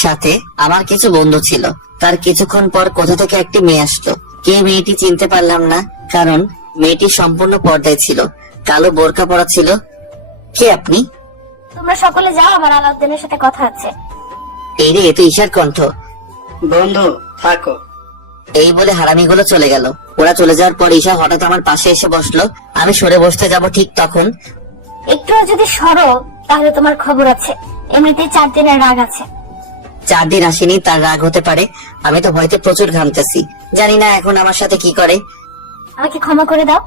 সাথে আমার কিছু বন্ধু ছিল। তার কিছুক্ষণ পর কোথা থেকে একটি মেয়ে আসলো। কে মেয়েটি চিনতে পারলাম না, কারণ মেয়েটি সম্পূর্ণ পর্দায় ছিল, কালো বোরকা পরা ছিল। কে আপনি? তোমরা সকলে যাও, আমার আলাউদ্দিনের সাথে কথা আছে। এই রে, এ তো ঈশার কণ্ঠ। বন্ধু থাকো। এই বলে হারামিগুলো চলে গেল। ওরা চলে যাওয়ার পর ঈশা হঠাৎ আমার পাশে এসে বসলো। আমি সরে বসতে যাব ঠিক তখন একটু যদি সরো তাহলে তোমার খবর আছে। এমনিতেই 4 দিনের রাগ আছে। 4 দিন আসেনি তার রাগ হতে পারে। আমি তো ভয়তে প্রচুর ঘামতেছি, জানি না এখন আমার সাথে কি করে। আমাকে ক্ষমা করে দাও।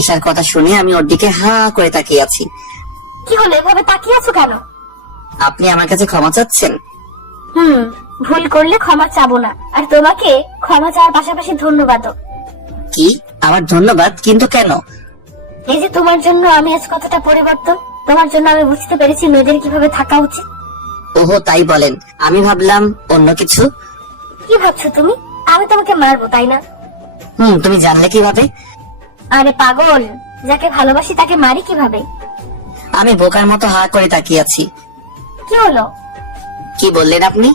ঈশার কথা শুনে আমি ওর দিকে হা করে তাকিয়ে আছি। কি হলো, এভাবে তাকিয়ে আছো কেন? আপনি আমার কাছে ক্ষমা চাচ্ছেন? ভুল করলে ক্ষমা চাবো না, আর তোমাকে ক্ষমা চাওয়ার পাশাপাশি ধন্যবাদও। কি? আমার ধন্যবাদ? কিন্তু কেন? এই যে তোমার জন্য আমি আজ কতটা পরিবর্তন, তোমার জন্য আমি বুঝতে পেরেছি মেয়েদের কিভাবে থাকা উচিত। ওহো তাই বলেন, আমি ভাবলাম অন্য কিছু। কি ভাবছো তুমি? আমি তোমাকে মারবো তাই না? তুমি জানলে কিভাবে? আরে পাগল, যাকে ভালোবাসি তাকে মারি কিভাবে? আমি বোকার মতো হা করে তাকিয়ে আছি। কি হলো? কি বললেন আপনি?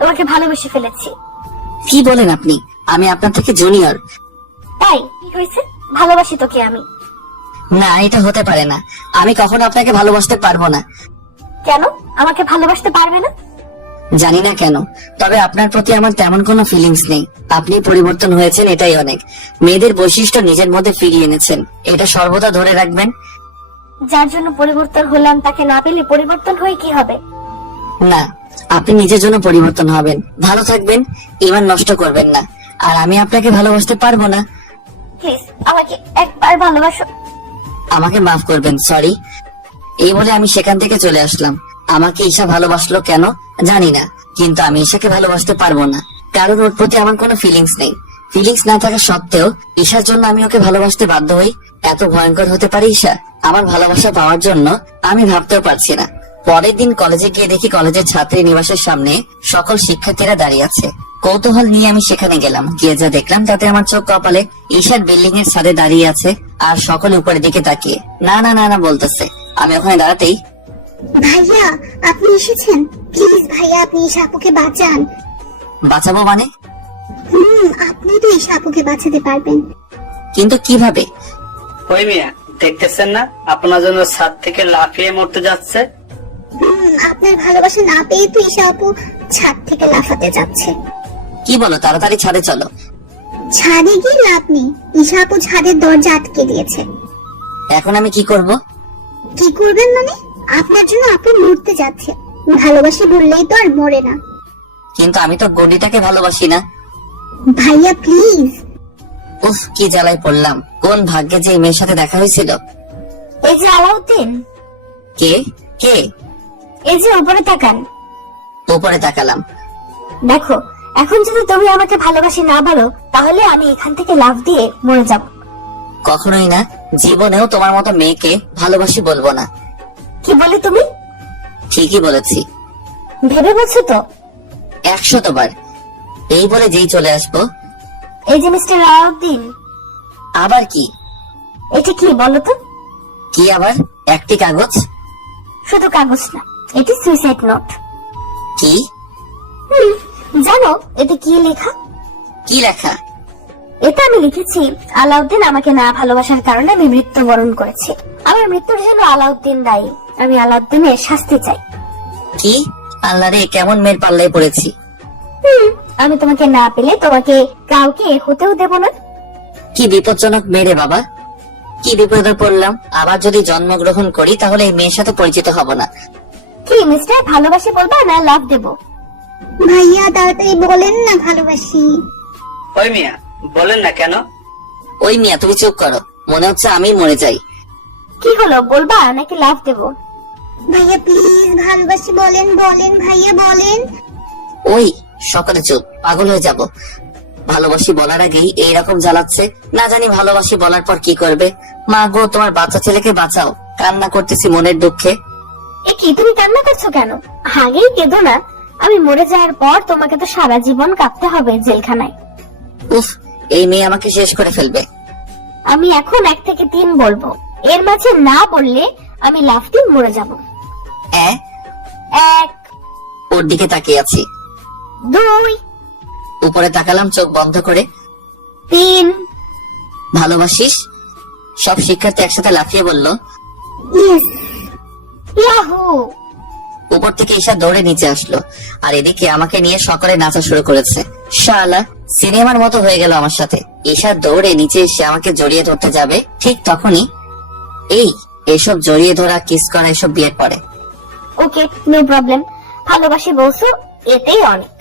তোমাকে ভালোবেসে ফেলেছি। কি বলেন আপনি? আমি আপনার থেকে জুনিয়র। তাই কি হয়েছে? ভালোবাসি তোকে আমি। না, এটা হতে পারে না। আমি কখনো আপনাকে ভালোবাসতে পারবো না। কেন আমাকে ভালোবাসতে পারবে না? জানি না কেন, তবে আপনার প্রতি আমার তেমন কোনো ফিলিংস নেই। আপনি পরিবর্তন হয়েছেন, এটাই অনেক। মেয়েদের বৈশিষ্ট্য নিজের মধ্যে ফিরিয়ে এনেছেন, এটা সর্বদা ধরে রাখবেন। যার জন্য পরিবর্তন হলাম তাকে না পেলে পরিবর্তন হয়ে কি হবে? না, আপনি নিজের জন্য পরিবর্তন হবেন, ভালো থাকবেন, ঈমান নষ্ট করবেন না। আর আমি আপনাকে ভালোবাসতে পারবো না। প্লিজ আমাকে একবার ভালোবাসো। আমাকে মাফ করবেন, সরি। এই বলে আমি সেখান থেকে চলে আসলাম। আমাকে ঈশা ভালোবাসলো কেন জানি না, কিন্তু আমি ঈশাকে ভালোবাসতে পারবো না, কারণ ওর প্রতি আমার কোনো ফিলিংস নেই। ফিলিংস না থাকা সত্ত্বেও ঈশার জন্য আমি ওকে ভালোবাসতে বাধ্য হই। এত ভয়ঙ্কর হতে পারে ঈশা? আমার ভালোবাসা পাওয়ার জন্য আমি ভাবতেও পারছি না। পরের দিন কলেজে গিয়ে দেখি কলেজের ছাত্রী নিবাসের সামনে সকল শিক্ষার্থীরা দাঁড়িয়ে আছে। কৌতূহল নিয়ে আমি সেখানে গেলাম। গিয়ে যা দেখলাম তাতে আমার চোখ কপালে। ঈশার বিল্ডিং এর ছাদে দাঁড়িয়ে আছে আর সকলে উপরের দিকে তাকিয়ে না না না না বলতেছে। আমি ওখানে দাঁড়াতেই, ভাইয়া আপনি এসেছেন, প্লিজ ভাইয়া আপনি ঈশা আপুকে বাঁচান। বাঁচাবো মানে? আপনি তো ঈশা আপুকে বাঁচাতে পারবেন। কিন্তু কিভাবে? ওই মিয়া দেখতেছেন না আপনার জন্য ছাদ থেকে লাফিয়ে মরতে যাচ্ছে। আপনার ভালোবাসা না পেয়ে তো ঈশা আপু ছাদ থেকে লাফাতে যাচ্ছে। কি বলো? তাড়াতাড়ি ছাদে চলো। ছাদে গিয়ে লাভ নেই, ঈশা আপু ছাদের দরজা আটকে দিয়েছে। এখন আমি কি করব? কি করবেন মানে? আপনার জন্য আপু মরতে যাচ্ছে, ভালোবাসি বললেই তো আর মরে না। কিন্তু আমি তো গডিটাকে ভালোবাসি না। ভাইয়া প্লিজ। উফ, কি জ্বালায় পড়লাম। কোন ভাগ্যে যে এই মেয়ের সাথে দেখা হয়েছিল। এই যে আলাউদ্দিন, কে কে? এই যে উপরে তাকান। উপরে তাকালাম। দেখো, এখন যদি তুমি আমাকে ভালোবাসি না বলো, তাহলে আমি এখান থেকে লাফ দিয়ে মরে যাব। কখনোই না, জীবনেও তোমার মতো মেয়েকে ভালোবাসি বলবো না। কি বলে তুমি? ঠিকই বলেছি, ভেবে বলছো তো? 100 বার। এই বলে যেই চলে আসবো। এই যে মিস্টার আলাউদ্দিন, আবার কি? এটা কি বলো তো? কি আবার? একটি কাগজ? শুধু কাগজ না, এটি সুইসাইড নোট। কি? জানো এতে কি লেখা? কি লেখা? এটা আমি লিখেছি, আলাউদ্দিন আমাকে না ভালোবাসার কারণে আমি মৃত্যুবরণ করেছি। আমার মৃত্যুর জন্য আলাউদ্দিন দায়ী। আমি আলাউদ্দিনের শাস্তি চাই। কি? আল্লাহ রে, কেমন মেয়ের পাল্লায় পড়েছি। আমি তোমাকে না পেলে তোমাকে কাউকে হতেও দেব না। কি বিপজ্জনক মেয়ে রে বাবা, কি বিপদে পড়লাম। আবার যদি জন্মগ্রহণ করি তাহলে এই মেয়ের সাথে পরিচিত হব না। কি মিস্টার, ভালোবাসি বলবা না লাভ দেব? ভাইয়া তাড়াতাড়ি বলেন না ভালোবাসি। ওই মিয়া, বলেন না কেন? ওই মিয়া, তুমি চুপ করো। মনে হচ্ছে আমি মরে যাই। কি হলো, বলবা নাকি লাভ দেব? ভাইয়া প্লিজ ভালোবাসি বলেন, বলেন ভাইয়া বলেন। ওই সকালে চুপ, পাগল হয়ে যাব। ভালোবাসি বলার আগেই এইরকম জ্বালাচ্ছে। না জানি ভালোবাসি বলার পর কি করবে। মা গো, তোমার বাচ্চা ছেলেকে বাঁচাও, কান্না করতেছি মনের দুঃখে। এ কি, তুমি কান্না করছো কেন? আগেই কেঁদো না। আমি মরে যাওয়ার পর তোমাকে তো সারা জীবন কাঁদতে হবে জেলখানায়। উফ, এই মেয়ে আমাকে শেষ করে ফেলবে। আমি এখন 1 থেকে 3 বলবো, এর মাঝে না বললে আমি লাফ দিয়ে মরে যাব। 1, ওর দিকে তাকিয়ে আছি। 2, উপরে তাকালাম চোখ বন্ধ করে। 3। ভালোবাসিস? সব শিক্ষার্থী একসাথে লাফিয়ে বলল। ইয়েস। ইয়াহু! উপর থেকে ঈশা দৌড়ে নিচে আসলো, আর এদিকে আমাকে নিয়ে সকলে নাচা শুরু করেছে। শালা, সিনেমার মতো হয়ে গেল আমার সাথে। ঈশা দৌড়ে নিচে এসে আমাকে জড়িয়ে ধরতে যাবে, ঠিক তখনই এসব জড়িয়ে ধরা, কিস করা এসব বিয়ের পরে। ওকে, নো প্রবলেম। ভালোবাসি বলছো, এতেই অনেক।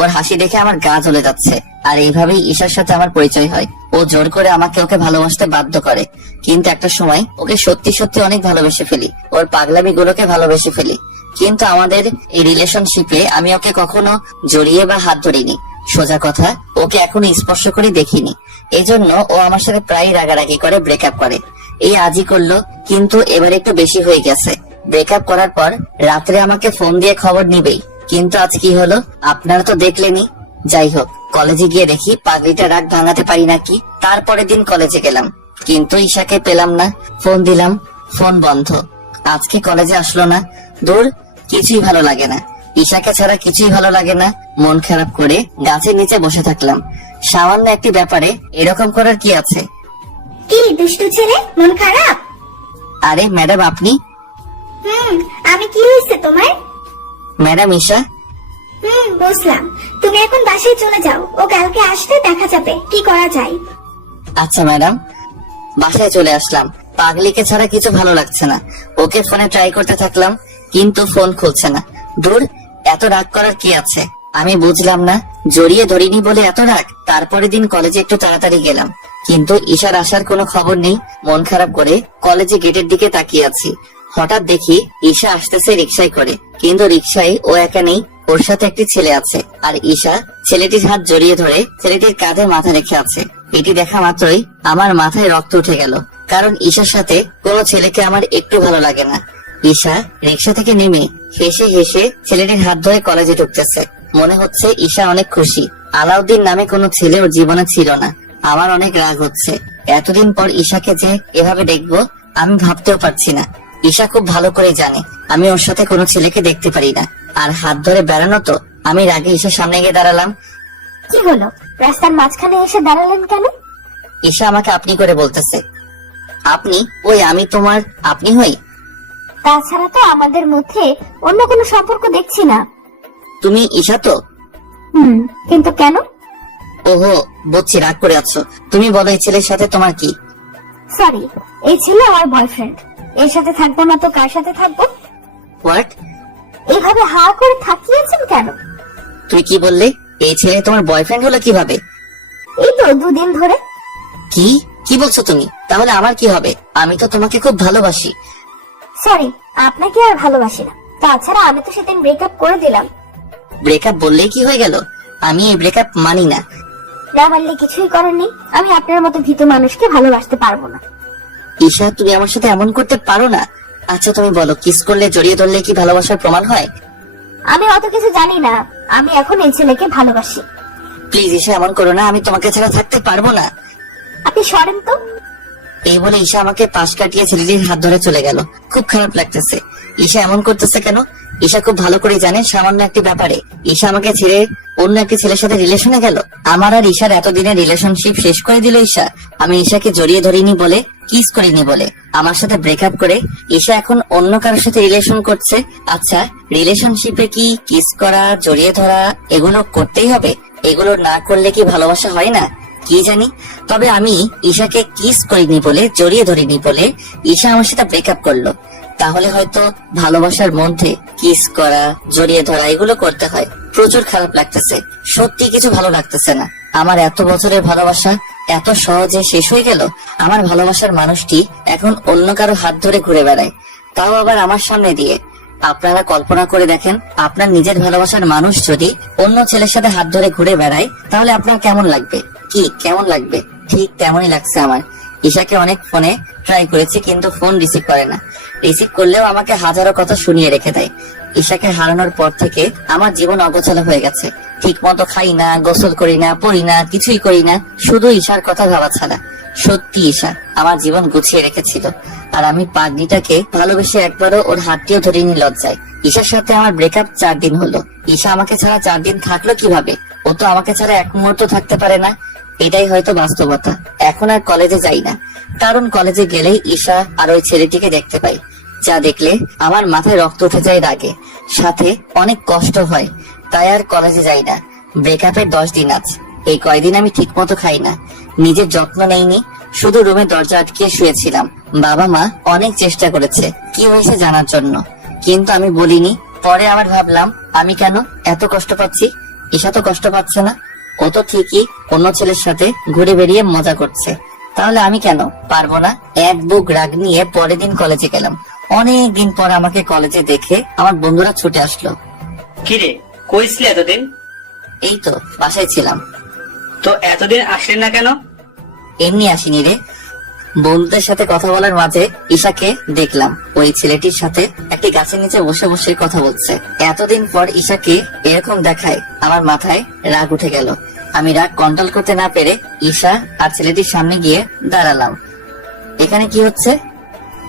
ওর হাসি দেখে আমার গা জ্বলে যাচ্ছে। আর এইভাবেই ঈশার সাথে আমার পরিচয় হয়। ও জোর করে আমাকে ওকে ভালোবাসতে বাধ্য করে, কিন্তু একটা সময় ওকে সত্যি সত্যি অনেক ভালোবেসে ফেলি। ওর পাগলামি গুলোকে ভালোবেসে ফেলি। কিন্তু আমাদের এই রিলেশনশিপে আমি ওকে কখনো জড়িয়ে বা হাত ধরিনি। সোজা কথা, ওকে এখনো স্পর্শ করে দেখিনি। এজন্য ও আমার সাথে প্রায় রাগারাগি করে, ব্রেকআপ করে। এই আজই করলো, কিন্তু এবার একটু বেশি হয়ে গেছে। ব্রেকআপ করার পর রাত্রে আমাকে ফোন দিয়ে খবর নিবেই, কিন্তু আজ কি হলো আপনারা তো দেখলেনই। যাই হোক, কলেজে গিয়ে দেখি পাগলিটা রাগ ভাঙাতে পারি নাকি। তারপরের দিন কলেজে গেলাম, কিন্তু ঈশাকে পেলাম না। ফোন দিলাম, ফোন বন্ধ। আজকে কলেজে আসলো না। দূর, কিছুই ভালো লাগে না। ঈশাকে ছাড়া কিছুই ভালো লাগে না। মন খারাপ করে গাছের নিচে বসে থাকলাম। সামান্য একটি ব্যাপারে এরকম করার কি আছে? কি দুষ্টু ছেলে, মন খারাপ? আরে ম্যাডাম, আপনি? আমি কি হয়েছে তোমার? ম্যাডাম ঈশা। বুঝলাম। তুমি এখন বাসায় চলে যাও, ও কালকে আসলে দেখা যাবে কি করা যায়। আচ্ছা ম্যাডাম। বাসায় চলে আসলাম। পাগলিকে ছাড়া কিছু ভালো লাগছে না। ওকে ফোনে ট্রাই করতে থাকলাম, কিন্তু ফোন খুলছে না। দূর, এত রাগ করার কি আছে? আমি বুঝলাম না, জড়িয়ে ধরিনি বলে এত রাগ। তারপরের দিন কলেজে একটু তাড়াতাড়ি গেলাম, কিন্তু ঈশার আসার কোনো খবর নেই। মন খারাপ করে কলেজে গেটের দিকে তাকিয়ে আছি। হঠাৎ দেখি ঈশা আসতেছে রিক্সায় করে, কিন্তু রিক্সায় ও একা নেই, ওর সাথে একটি ছেলে আছে। আর ঈশা ছেলেটির হাত জড়িয়ে ধরে ছেলেটির কাঁধে মাথা রেখে আছে। এটি দেখা মাত্রই আমার মাথায় রক্ত উঠে গেল, কারণ ঈশার সাথে কোনো ছেলেকে আমার একটু ভালো লাগে না। ঈশা রিক্সা থেকে নেমে হেসে হেসে ছেলেটির হাত ধরে কলেজে ঢুকতেছে। মনে হচ্ছে ঈশা অনেক খুশি। আলাউদ্দিন নামে কোনো ছেলে ওর জীবনে ছিল না। আমার অনেক রাগ হচ্ছে। এতদিন পর ঈশাকে যে এভাবে দেখবো আমি ভাবতেও পারছি না। ঈশা খুব ভালো করে জানে আমি ওর সাথে কোনো ছেলেকে দেখতে পারি না। আর হাত ধরে বেড়ানো তো, আমি রাগে ঈশার সামনে গিয়ে দাঁড়ালাম। কি হলো, রাস্তার মাঝখানে এসে দাঁড়ালেন কেন? ঈশা আমাকে আপনি করে বলতেছে। আপনি? ওই আমি তোমার আপনি হই? তাছাড়া তো আমাদের মধ্যে অন্য কোনো সম্পর্ক দেখছি না। তুমি ঈশা তো? কিন্তু কেন? ওহো, বুঝছি, রাগ করে আছো। তুমি বলো, এই ছেলের সাথে তোমার কি? সরি, এই ছিল আমার বয়ফ্রেন্ড। এর সাথে থাকবো না তো কার সাথে থাকবো? হোয়াট? এভাবে হা করে থাকিয়েছেন কেন? তুই কি বললে? এই ছেলে তোমার বয়ফ্রেন্ড হলো কিভাবে? এই তো 2 দিন ধরে। কি কি বলছো তুমি? তাহলে আমার কি হবে? আমি তো তোমাকে খুব ভালোবাসি। সরি, আপনাকে আর ভালোবাসি না। তাছাড়া আমি তো সেদিন ব্রেকআপ করে দিলাম। ব্রেকআপ বললেই কি হয়ে গেল? আমি এই ব্রেকআপ মানি না। না মানলে কিছুই করার নেই। আমি আপনার মতো ভীতু মানুষকে ভালোবাসতে পারবো না। ঈশা, তুমি আমার সাথে এমন করতে পারো না। আচ্ছা তুমি বলো, কিস করলে, জড়িয়ে ধরলে কি ভালোবাসার প্রমাণ হয়? আমি অত কিছু জানি না। আমি এখন এই ছেলেকে ভালোবাসি। প্লিজ ঈশা, এমন করো না। আমি তোমাকে ছাড়া থাকতে পারবো না। আপনি সরেন তো। এই বলে ঈশা আমাকে পাশ কাটিয়ে ছেলেটির হাত ধরে চলে গেল। খুব খারাপ লাগতেছে। ঈশা এমন করতেছে কেন? ঈশা খুব ভালো করে জানে সামান্য একটি ব্যাপারে ঈশা আমাকে ছেড়ে অন্য একটি ছেলের সাথে রিলেশনে গেল। আমার আর ঈশার এতদিনের রিলেশনশিপ শেষ করে দিল ঈশা। আমি ঈশাকে জড়িয়ে ধরিনি বলে, কিস করিনি বলে আমার সাথে ব্রেকআপ করে ঈশা এখন অন্য কারোর সাথে রিলেশন করছে। আচ্ছা, রিলেশনশিপে কি কিস করা, জড়িয়ে ধরা এগুলো করতেই হবে? এগুলো না করলে কি ভালোবাসা হয় না? কি জানি। তবে আমি ঈশাকে কিস করিনি বলে, জড়িয়ে ধরিনি বলে ঈশা আমার সাথে ব্রেকআপ করলো। তাহলে হয়তো ভালোবাসার মধ্যে কিস করা, জড়িয়ে ধরা এগুলো করতে হয়। প্রচুর খারাপ লাগতেছে, সত্যি কিছু ভালো লাগতেছে না। আমার এত বছরের ভালোবাসা এত সহজে শেষ হয়ে গেল। আমার ভালোবাসার মানুষটি এখন অন্য কারো হাত ধরে ঘুরে বেড়ায়, তাও আবার আমার সামনে দিয়ে। আপনারা কল্পনা করে দেখেন, আপনার নিজের ভালোবাসার মানুষ যদি অন্য ছেলের সাথে হাত ধরে ঘুরে বেড়ায়, তাহলে আপনার কেমন লাগবে? কি কেমন লাগবে? ঠিক তেমনই লাগছে আমার। ঈশাকে অনেক ফোনে ট্রাই করেছি, কিন্তু ফোন রিসিভ করে না। রিসিভ করলেও আমাকে হাজারো কথা শুনিয়ে রেখে দেয়। ঈশাকে হারানোর পর থেকে আমার জীবন অগোছালো হয়ে গেছে। ঠিক মতো খাই না, গোসল করি না, পড়ি না, কিছুই করি না, শুধু ঈশার কথা ভাবা ছাড়া। সত্যি ঈশা আমার জীবন গুছিয়ে রেখেছিল, আর আমি পাগনিটাকে ভালোবেসে একবারও ওর হাতটিও ধরিনি লজ্জায়। ঈশার সাথে আমার ব্রেকআপ 4 দিন হলো। ঈশা আমাকে ছাড়া 4 দিন থাকলো কিভাবে? ও তো আমাকে ছাড়া এক মুহূর্ত থাকতে পারে না। এটাই হয়তো বাস্তবতা। এখন আর কলেজে যাই না, কারণ কলেজে গেলেই ঈশা আর ওই ছেলেটিকে দেখতে পাই, যা দেখলে আমার মাথায় রক্ত উঠে যায় রাগে, সাথে অনেক কষ্ট হয়। তাই আর কলেজে যাই না। ব্রেকআপের 10 দিন আছে। এই কয়দিন আমি ঠিক মতো খাই না, নিজের যত্ন নেইনি, শুধু রুমে দরজা আটকিয়ে শুয়েছিলাম। বাবা মা অনেক চেষ্টা করেছে কি হয়েছে জানার জন্য, কিন্তু আমি বলিনি। পরে আবার ভাবলাম, আমি কেন এত কষ্ট পাচ্ছি? ঈশা তো কষ্ট পাচ্ছে না, ও তো ঠিকই অন্য ছেলের সাথে ঘুরে বেরিয়ে মজা করছে। তাহলে আমি কেন পারবো না? এক বুক রাগ নিয়ে পরের দিন কলেজে গেলাম। অনেক দিন পর আমাকে কলেজে দেখে আমার বন্ধুরা ছুটে আসলো। কিরে, কই ছিলি এতদিন? এই তো বাসায় ছিলাম। তো এতদিন আসলেন না কেন? এমনি আসিনি রে, বন্ধুদের সাথে কথা বলার মাঝে ঈশাকে দেখলাম ওই ছেলেটির সাথে একটি গাছের নিচে বসে বসে কথা বলছে। এতদিন পর ঈশাকে এরকম দেখায় আমার মাথায় রাগ উঠে গেল। আমি রাগ কন্ট্রোল করতে না পেরে ঈশা আর ছেলেটির সামনে গিয়ে দাঁড়ালাম। এখানে কি হচ্ছে?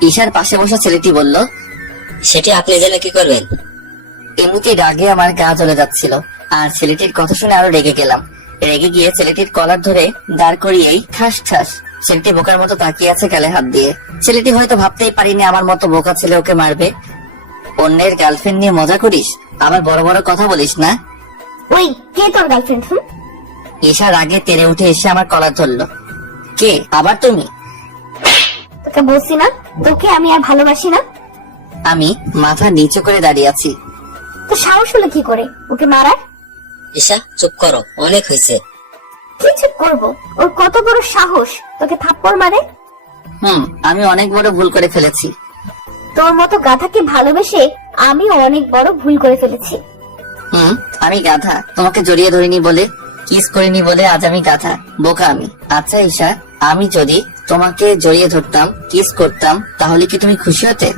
ঈশার পাশে বসা ছেলেটি বলল, সেটি আপনি জেনে কি করবেন? এমনিতেই রাগে আমার গা জ্বলে যাচ্ছিল, আর ছেলেটির কথা শুনে আরো রেগে গেলাম। রেগে গিয়ে ছেলেটির কলার ধরে দাঁড় করিয়েই ঠাস ঠাস। ছেলেটি বোকার মতো তাকিয়ে আছে গালে হাত দিয়ে। ছেলেটি হয়তো ভাবতেই পারিনি আমার মতো বোকা ছেলে ওকে মারবে। অন্যের গার্লফ্রেন্ড নিয়ে মজা করিস, আবার বড় বড় কথা বলিস না। ওই কে তোর গার্লফ্রেন্ড? ঈশা রাগে তেড়ে উঠে এসে আমার কলার ধরলো। কে আবার তুমি? তোকে বলছি না তোকে আমি আর ভালোবাসি না। আমি মাথা নিচু করে দাঁড়িয়ে আছি। তো সাহস হলো কি করে ওকে মারার? ঈশা চুপ করো, অনেক হয়েছে। কি চুপ করবো? ওর কত বড় সাহস তোকে থাপ্পড় মারে? আমি অনেক বড় ভুল করে ফেলেছি। তোর মতো গাধাকে ভালোবেসে আমি অনেক বড় ভুল করে ফেলেছি। আমি গাধা? তোমাকে জড়িয়ে ধরিনি বলে, কিস করিনি বলে আজ আমি গাধা, বোকা আমি। আচ্ছা ঈশা, আমি যদি তোমাকে জড়িয়ে ধরতাম, কিস করতাম, তাহলে কি তুমি খুশি হতে?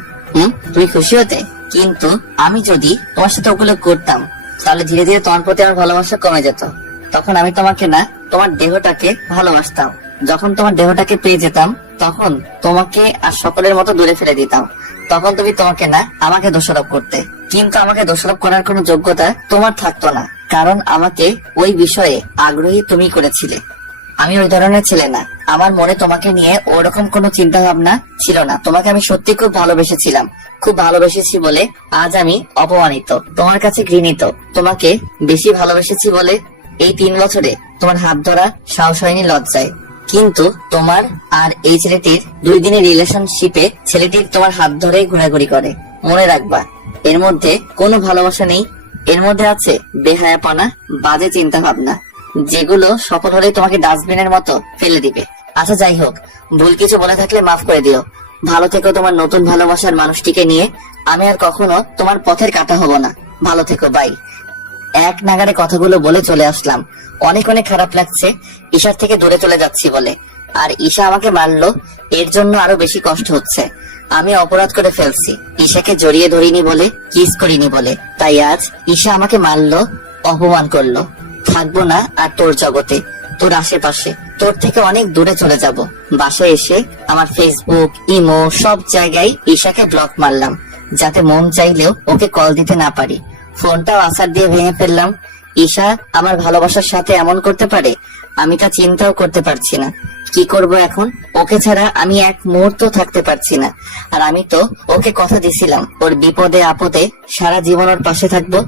তুমি খুশি হতে? কিন্তু আমি যদি তোমার সাথে ওগুলো করতাম, তাহলে ধীরে ধীরে তোমার প্রতি আমার ভালোবাসা কমে যেত। তখন আমি তোমাকে না, তোমার দেহটাকে ভালোবাসতাম। যখন তোমার দেহটাকে পেয়ে যেতাম, তখন তোমাকে আর সকলের মতো দূরে ফেলে দিতাম। তখন তুমি তোমাকে না, আমাকে দোষারোপ করতে। কিন্তু আমাকে দোষারোপ করার কোনো যোগ্যতা তোমার থাকতো না, কারণ আমাকে ওই বিষয়ে আগ্রহী তুমি করেছিলে। আমি ওই ধরনের ছেলে না। আমার মনে তোমাকে নিয়ে ওরকম কোনো চিন্তা ভাবনা ছিল না। তোমাকে আমি সত্যি খুব ভালোবেসেছিলাম। খুব ভালোবেসেছি বলে আজ আমি অপমানিত, তোমার কাছে ঘৃণিত। তোমাকে বেশি ভালোবেসেছি বলে এই 3 বছরে তোমার হাত ধরা সাহস হয়নি লজ্জায়। কিন্তু তোমার আর এই ছেলেটির 2 দিনের রিলেশনশিপে ছেলেটির তোমার হাত ধরে ঘোরাঘুরি করে। মনে রাখবা, এর মধ্যে কোনো ভালোবাসা নেই। এর মধ্যে আছে বেহায়াপনা, বাজে চিন্তা ভাবনা, যেগুলো সফল হলে তোমাকে ডাস্টবিনের মতো ফেলে দিবে। আচ্ছা যাই হোক, ভুল কিছু বলে থাকলে মাফ করে দিও। ভালো থেকো তোমার নতুন ভালোবাসার মানুষটিকে নিয়ে। আমি আর কখনো তোমার পথের কাঁটা হব না। ভালো থেকো, বাই। এক নাগারে কথাগুলো বলে চলে আসলাম। অনেক অনেক খারাপ লাগছে ঈশার থেকে দূরে চলে যাচ্ছি বলে। আর ঈশা আমাকে মারলো, এর জন্য আরো বেশি কষ্ট হচ্ছে। আমি অপরাধ করে ফেলছি, ঈশাকে জড়িয়ে ধরিনি বলে, কিস করিনি বলে। তাই আজ ঈশা আমাকে মারলো, অপমান করলো। থাকবো না আর তোর জগতে, তোর আশেপাশে, তোর থেকে অনেক দূরে চলে যাব। বাসায় এসে আমার ফেসবুক, ইমো সব জায়গায় ঈশাকে ব্লক মারলাম, যাতে মন চাইলেও ওকে কল দিতে না পারি। ফোনটাও আসার দিয়ে ভেঙে ফেললাম। ঈশা আমার ভালোবাসার সাথে এমন করতে পারে, আমি তা চিন্তাও করতে পারছি না। কি করব এখন? ওকে ছাড়া আমি এক মুহূর্ত থাকতে পারছি না। আর আমি তো ওকে কথা দিছিলাম, ওর বিপদে আপদে সারা জীবন ওর পাশে থাকবো।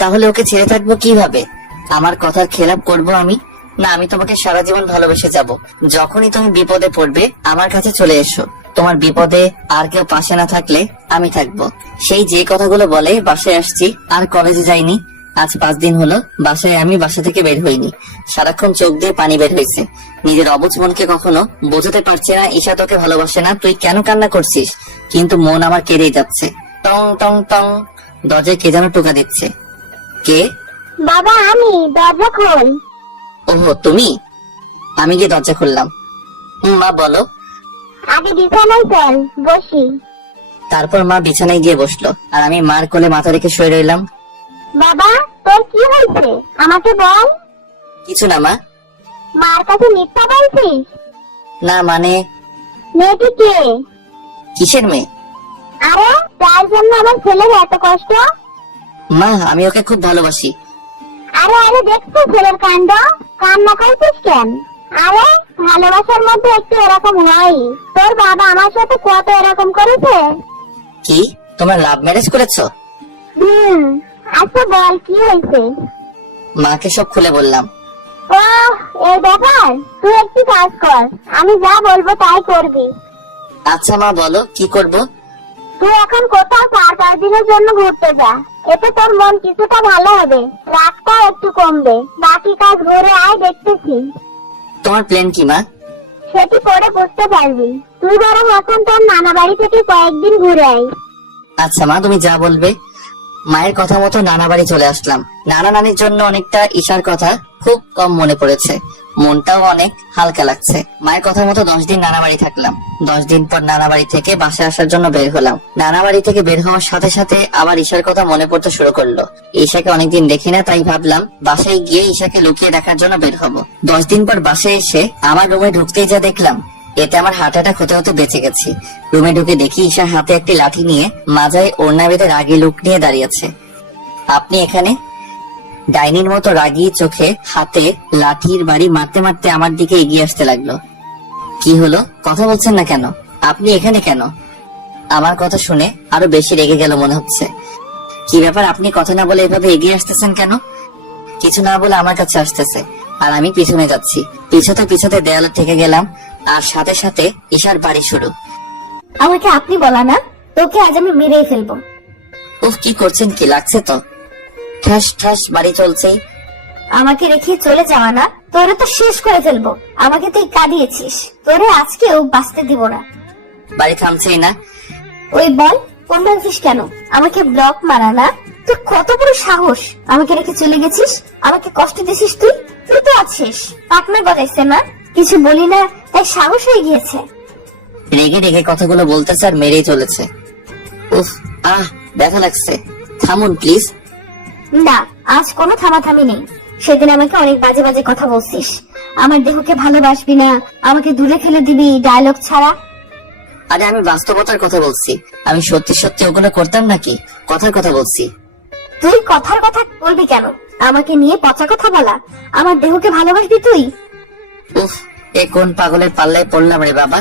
তাহলে ওকে ছেড়ে থাকবো কিভাবে? আমার কথার খেলাপ করব আমি? না, আমি তোমাকে সারা জীবন ভালোবেসে যাব। যখনই তুমি বিপদে পড়বে আমার কাছে চলে এসো। তোমার বিপদে আর কেউ পাশে না থাকলে আমি থাকবো। সেই যে কথাগুলো বলে বাসায় আসছি, আর কলেজে যাইনি। আজ 5 দিন হলো বাসায়, আমি বাসা থেকে বের হইনি। সারাক্ষণ চোখ দিয়ে পানি বের হয়েছে। নিজের অবুঝ মনকে কখনো বোঝাতে পারছি না ঈশা তোকে ভালোবাসে না, তুই কেন কান্না করছিস। কিন্তু মন আমার কেড়েই যাচ্ছে। টং টং টং, দরজায় কে যেন টোকা দিচ্ছে। কে? বাবা আমি, দরজা খোল। ওহো তুমি। আমি গিয়ে দরজা খুললাম। মা বলো। আগে বিছানায় চল, বসি। তারপর মা বিছানায় গিয়ে বসলো, আর আমি মার কোলে মাথা রেখে শুয়ে রইলাম। বাবা তোর কি হয়েছে আমাকে বল। কিছু না মা। মার কাছে মিথ্যা বলছিস? না মানে? মেয়েটি কে? কিসের মেয়ে? আরে তার জন্য আমার ছেলের এত কষ্ট। মা আমি ওকে খুব ভালোবাসি। আরে আরে দেখছো ছেলের কাণ্ড, কান্না করছিস কেন? আরে ভালোবাসার মধ্যে একটু এরকম হয়। তোর বাবা আমার সাথে কত এরকম করেছে। কি তোমরা লাভ ম্যারেজ করেছো? আচ্ছা বল কি হয়েছে। মাকে সব খুলে বললাম। ও এই ব্যাপার, তুই একটু কাজ কর, আমি যা বলবো তাই করবি। আচ্ছা মা বলো কি করব। তুই এখন কোথাও 4-5 দিনের জন্য ঘুরতে যা, এতে তোর মন কিছুটা ভালো হবে, রাতটাও একটু কমবে। বাকি কাজ ঘুরে আয়, দেখতেছি। তোমার প্ল্যান কি মা? সেটি পরে বুঝতে পারবি। তুই বরং এখন তোর নানা বাড়ি থেকে কয়েকদিন ঘুরে আয়। আচ্ছা মা তুমি যা বলবে। মায়ের কথা মতো নানা বাড়ি চলে আসলাম। নানা নানির জন্য অনেকটা ঈশার কথা খুব কম মনে পড়েছে, মনটাও অনেক হালকা লাগছে। মায়ের কথা মতো 10 দিন নানা বাড়ি থাকলাম। 10 দিন পর নানা বাড়ি থেকে বাসায় আসার জন্য বের হলাম। নানা বাড়ি থেকে বের হওয়ার সাথে সাথে আবার ঈশার কথা মনে পড়তে শুরু করলো। ঈশাকে অনেকদিন দেখি না, তাই ভাবলাম বাসায় গিয়ে ঈশাকে লুকিয়ে দেখার জন্য বের হব। 10 দিন পর বাসায় এসে আমার রুমে ঢুকতেই যা দেখলাম, এতে আমার হার্ট অ্যাটাক হতে হতে বেঁচে গেছি। রুমে ঢুকে দেখি ঈশার হাতে একটি লাঠি নিয়ে মাজায় ওড়না বেঁধে রাগী লুক নিয়ে দাঁড়িয়েছে। আপনি এখানে? ডাইনির মতো রাগী চোখে হাতে লাঠির বাড়ি মারতে মারতে আমার দিকে এগিয়ে আসতে লাগলো। কি হলো, কথা বলছেন না কেন? আপনি এখানে কেন? আমার কথা শুনে আরো বেশি রেগে গেল মনে হচ্ছে। কি ব্যাপার, আপনি কথা না বলে এভাবে এগিয়ে আসতেছেন কেন? কিছু না বলে আমার কাছে আসতেছে, আর আমি পিছনে যাচ্ছি। পিছতে পিছতে দেয়ালে থেকে গেলাম, আর সাথে সাথে ঈশার বাড়ি শুরু। আমাকে আপনি বলা না, তোকে আজ আমি মেরেই ফেলবো। উফ কি করছেন, কি লাগছে তো? ঠাস ঠাস বাড়ি চলছে। আমাকে রেখে চলে যাওয়া না, তোরে তো শেষ করে ফেলবো। আমাকে তুই কাঁদিয়েছিস, তোরে আজকেও বাঁচতে দিব না। বাড়ি থামছেই না। ওই বল, ফোন ভাঙছিস কেন? আমাকে ব্লক মারা না? তুই কত বড় সাহস, আমাকে রেখে চলে গেছিস, আমাকে কষ্ট দিছিস। তুই তুই তো আছিস, পাটনা গজাইছে না, কিছু বলি না তাই সাহস হয়ে গিয়েছে। রেগে রেগে কথাগুলো বলতেছে আর মেরেই চলেছে। উফ ব্যথা লাগছে, থামুন প্লিজ। না, আজ কোনো থামাথামি নেই। সেদিন আমাকে অনেক বাজে বাজে কথা বলছিস, আমার দেহকে ভালোবাসবি না, আমাকে দূরে ফেলে দিবি, ডায়লগ ছাড়া। আরে আমি বাস্তবতার কথা বলছি, আমি সত্যি সত্যি ওগুলো করতাম নাকি? কথার কথা বলছি। তুই কথার কথা বলবি কেন? আমাকে নিয়ে পচা কথা বলা, আমার দেহকে ভালোবাসবি তুই? উফ এ কোন পাগলের পাল্লায় পড়লাম রে বাবা।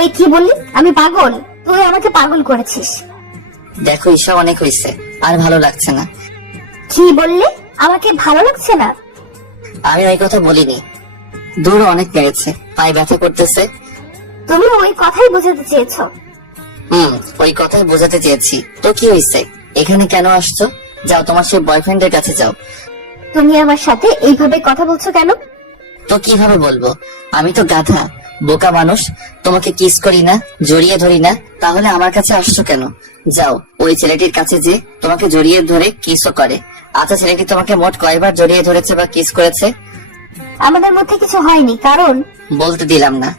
ওই কি বললি, আমি পাগল? তুই আমাকে পাগল করেছিস। দেখো ঈশা অনেক হয়েছে, আর ভালো লাগছে না। কি বললি, আমাকে ভালো লাগছে না? আমি ওই কথা বলিনি, দূর অনেক লেগেছে, পায়ে ব্যথা করতেছে। তুমি ওই কথাই বোঝাতে চেয়েছো। ওই কথাই বোঝাতে চেয়েছি। তো কি হয়েছে, এখানে কেন আসছো? যাও তোমার সেই বয়ফ্রেন্ডের কাছে যাও। তুমি আমার সাথে এইভাবে কথা বলছো কেন? তো কিভাবে বলবো, আমি তো গাধা, বোকা মানুষ, তোমাকে কিস করি না, জড়িয়ে ধরি না, তাহলে আমার কাছে আসছো কেন? যাও ওই ছেলেটির কাছে যে তোমাকে জড়িয়ে ধরে কিসও করে। আচ্ছা, ছেলেটি তোমাকে মোট কয়বার জড়িয়ে ধরেছে বা কিস করেছে? আমাদের মধ্যে কিছু হয়নি, কারণ বলতে দিলাম না।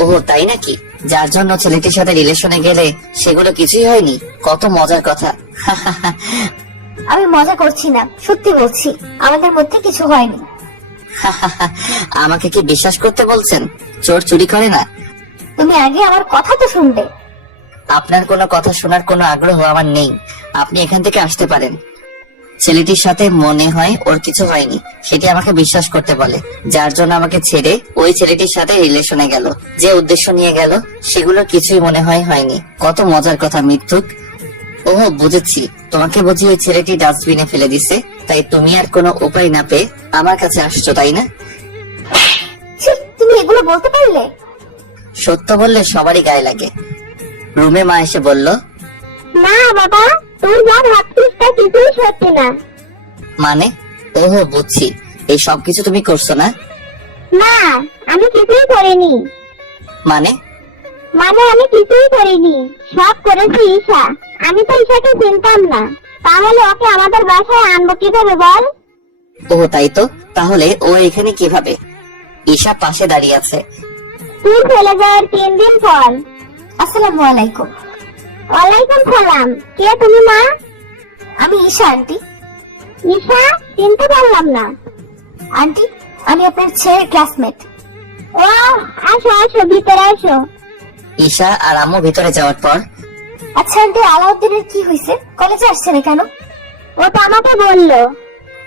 ওহো, তাই নাকি? যার জন্য ছেলেটির সাথে রিলেশনে গেলে সেগুলো কিছুই হয়নি? কত মজার কথা। আমি মজা করছি না, সত্যি বলছি, আমাদের মধ্যে কিছু হয়নি। আমাকে কি বিশ্বাস করতে বলছেন? চোর চুরি করে না? তুমি আগে আমার কথা তো শুনবে। আপনার কোনো কথা শোনার কোনো আগ্রহ আমার নেই, আপনি এখান থেকে আসতে পারেন। ছেলেটির সাথে মনে হয় ওর কিছু হয়নি, সেটি আমাকে বিশ্বাস করতে বলে, যার জন্য আমাকে ছেড়ে ওই ছেলেটির সাথে রিলেশনে গেল। যে উদ্দেশ্য নিয়ে গেল সেগুলো কিছুই মনে হয় হয়নি। কত মজার কথা মিথ্যুক। ও বুঝেছি, তোমাকে বুঝি ওই ছেলেটি ডাস্টবিনে ফেলে দিছে, তাই তুমি আর কোনো উপায় না পেয়ে আমার কাছে আসছো, তাই না? ছি, তুমি এগুলো বলতে পারলে? সত্য বললে সবারই গায়ে লাগে। রুমে মা এসে বলল, না বাবা, তুই যা ভাবছিস তা কিছুই সত্যি না। মানে? ওহো, বুঝছি, এই সবকিছু তুমি করছো না? না, আমি কিছুই করিনি। মানে? আমি কিছুই করিনি, সব করেছি ঈশা। আমি তো ঈশাকে চিনতাম না, তাহলে ওকে আমাদের বাসায় আনবো কিভাবে বল? ওহো, তাই তো। তাহলে ও এখানে কিভাবে? ঈশা পাশে দাঁড়িয়ে আছে। তুই চলে যাওয়ার 3 দিন পর। আসসালামু আলাইকুম। ওয়ালাইকুম সালাম। কে তুমি মা? আমি ঈশা আন্টি। ঈশা? চিনতে পারলাম না। আন্টি, আমি আপনার ছেলের ক্লাসমেট। ও, আসো আসো, ভিতরে আসো। ঈশা আর আম্মু ভিতরে যাওয়ার পর, আচ্ছা আন্টি, আলাউদ্দিনের কি হয়েছে? কলেজে আসছে না কেন? ও তো আমাকে বললো।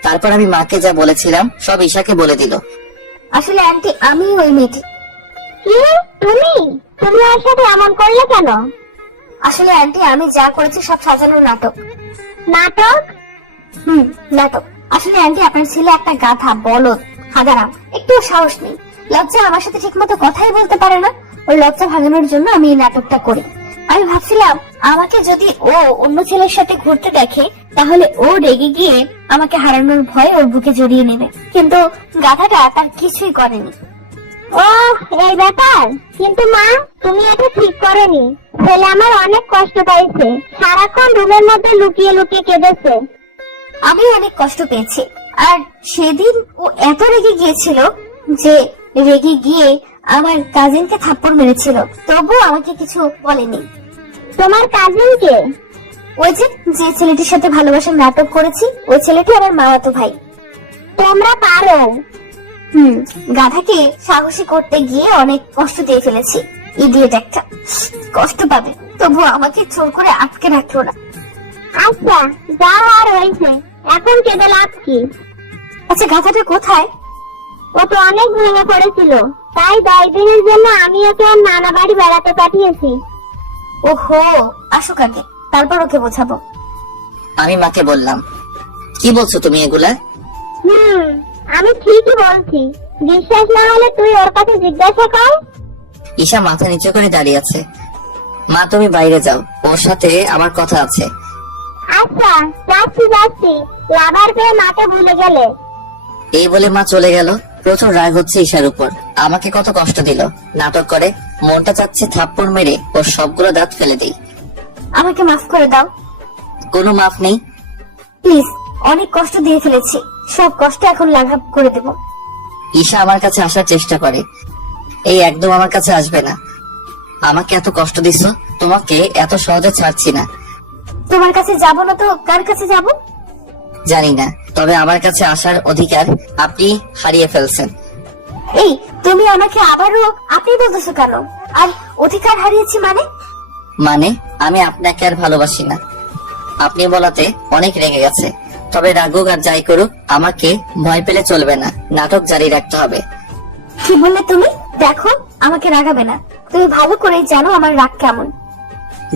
তারপর আমি মাকে যা বলেছিলাম সব ঈশাকে বলে দিল। আসলে আন্টি, আমি ওই মেয়েটি। কি? তুমি তুমি ওর সাথে এমন করলে কেন? আসলে আন্টি, আমি যা করেছি সব সাজানো নাটক। নাটক? নাটক। আসলে আন্টি, আপনার ছেলে একটা গাধা, বলদ, হাদারাম, একটু সাহস নেই, লজ্জা, আমার সাথে ঠিক মতো কথাই বলতে পারে না। ওর লজ্জা ভাঙানোর জন্য আমি এই নাটকটা করি। আমি ভাবছিলাম আমাকে যদি ও অন্য ছেলের সাথে ঘুরতে দেখে তাহলে ও রেগে গিয়ে আমাকে হারানোর ভয়ে ওর বুকে জড়িয়ে নেবে, কিন্তু গাধাটা তার কিছুই করেনি। ও, এই ব্যাপার। কিন্তু মা, তুমি এটা ঠিক করোনি। ছেলে আমার অনেক কষ্ট পাইছে, সারাক্ষণ রুমের মধ্যে লুকিয়ে লুকিয়ে কেঁদেছে। আমি অনেক কষ্ট পেয়েছি, আর সেদিন ও এত রেগে গিয়েছিল যে রেগে গিয়ে আমার কাজিনকে থাপ্পড় মেরেছিল, তবুও আমাকে কিছু বলেনি। তোমার কাজিন কে? ওই যে ছেলেটির সাথে ভালোবাসার নাটক করেছি, ওই ছেলেটি আমার মামাতো ভাই। তোমরা পারো। গাধাকে সাহসী করতে গিয়ে অনেক কষ্ট দিয়ে ফেলেছি। ইডিয়েট একটা, কষ্ট পাবে, তবুও আমাকে জোর করে আটকে রাখলো না। আচ্ছা, যা আর হয়েছে, এখন কেঁদে লাভ কি? আচ্ছা, গাধাটা কোথায়? ও তো অনেক ভেঙে পড়েছিল, তাই 10 দিনের জন্য আমি ওকে ওর নানা বাড়ি বেড়াতে পাঠিয়েছি। ওহো, আসুক আগে, তারপর ওকে বোঝাবো। আমি মাকে বললাম, কি বলছো তুমি এগুলা? আমি ঠিকই বলছি, বিশ্বাস না হলে তুই ওর কাছে জিজ্ঞাসা কর। ঈশা মাথা নিচু করে দাঁড়িয়ে আছে। মা, তুমি বাইরে যাও, ওর সাথে আমার কথা আছে। আচ্ছা, যাচ্ছি। লাভার পেয়ে মাকে ভুলে গেলে। এই বলে মা চলে গেল। প্রচুর রাগ হচ্ছে ঈশার উপর, আমাকে কত কষ্ট দিল, নাটক করে। মনটা চাচ্ছে থাপ্পড় মেরে ওর সবগুলো দাঁত ফেলে দিই। আমাকে মাফ করে দাও। কোনো মাফ নেই। প্লিজ, অনেক কষ্ট দিয়ে ফেলেছি, সব কষ্ট এখন লাঘব করে দেব। ঈশা আমার কাছে আসার চেষ্টা করে, এই একদম আমার কাছে আসবে না। আমাকে এত কষ্ট দিচ্ছ, তোমাকে এত সহজে ছাড়ছি না। তোমার কাছে যাব না তো কার কাছে যাব? জানি না, তবে আমার কাছে আসার অধিকার আপনি হারিয়ে ফেলছেন। এই, তুমি আমাকে আবারও আপনি বলতেছো কেন? আর অধিকার হারিয়েছি মানে? আমি আপনাকে আর ভালোবাসি না। আপনি বলাতে অনেক রেগে গেছে, তবে রাগুক আর যাই করুক, আমাকে ভয় পেলে চলবে না, নাটক জারি রাখতে হবে। কি বললে তুমি? দেখো, আমাকে রাগাবে না, তুমি ভালো করেই জানো আমার রাগ কেমন।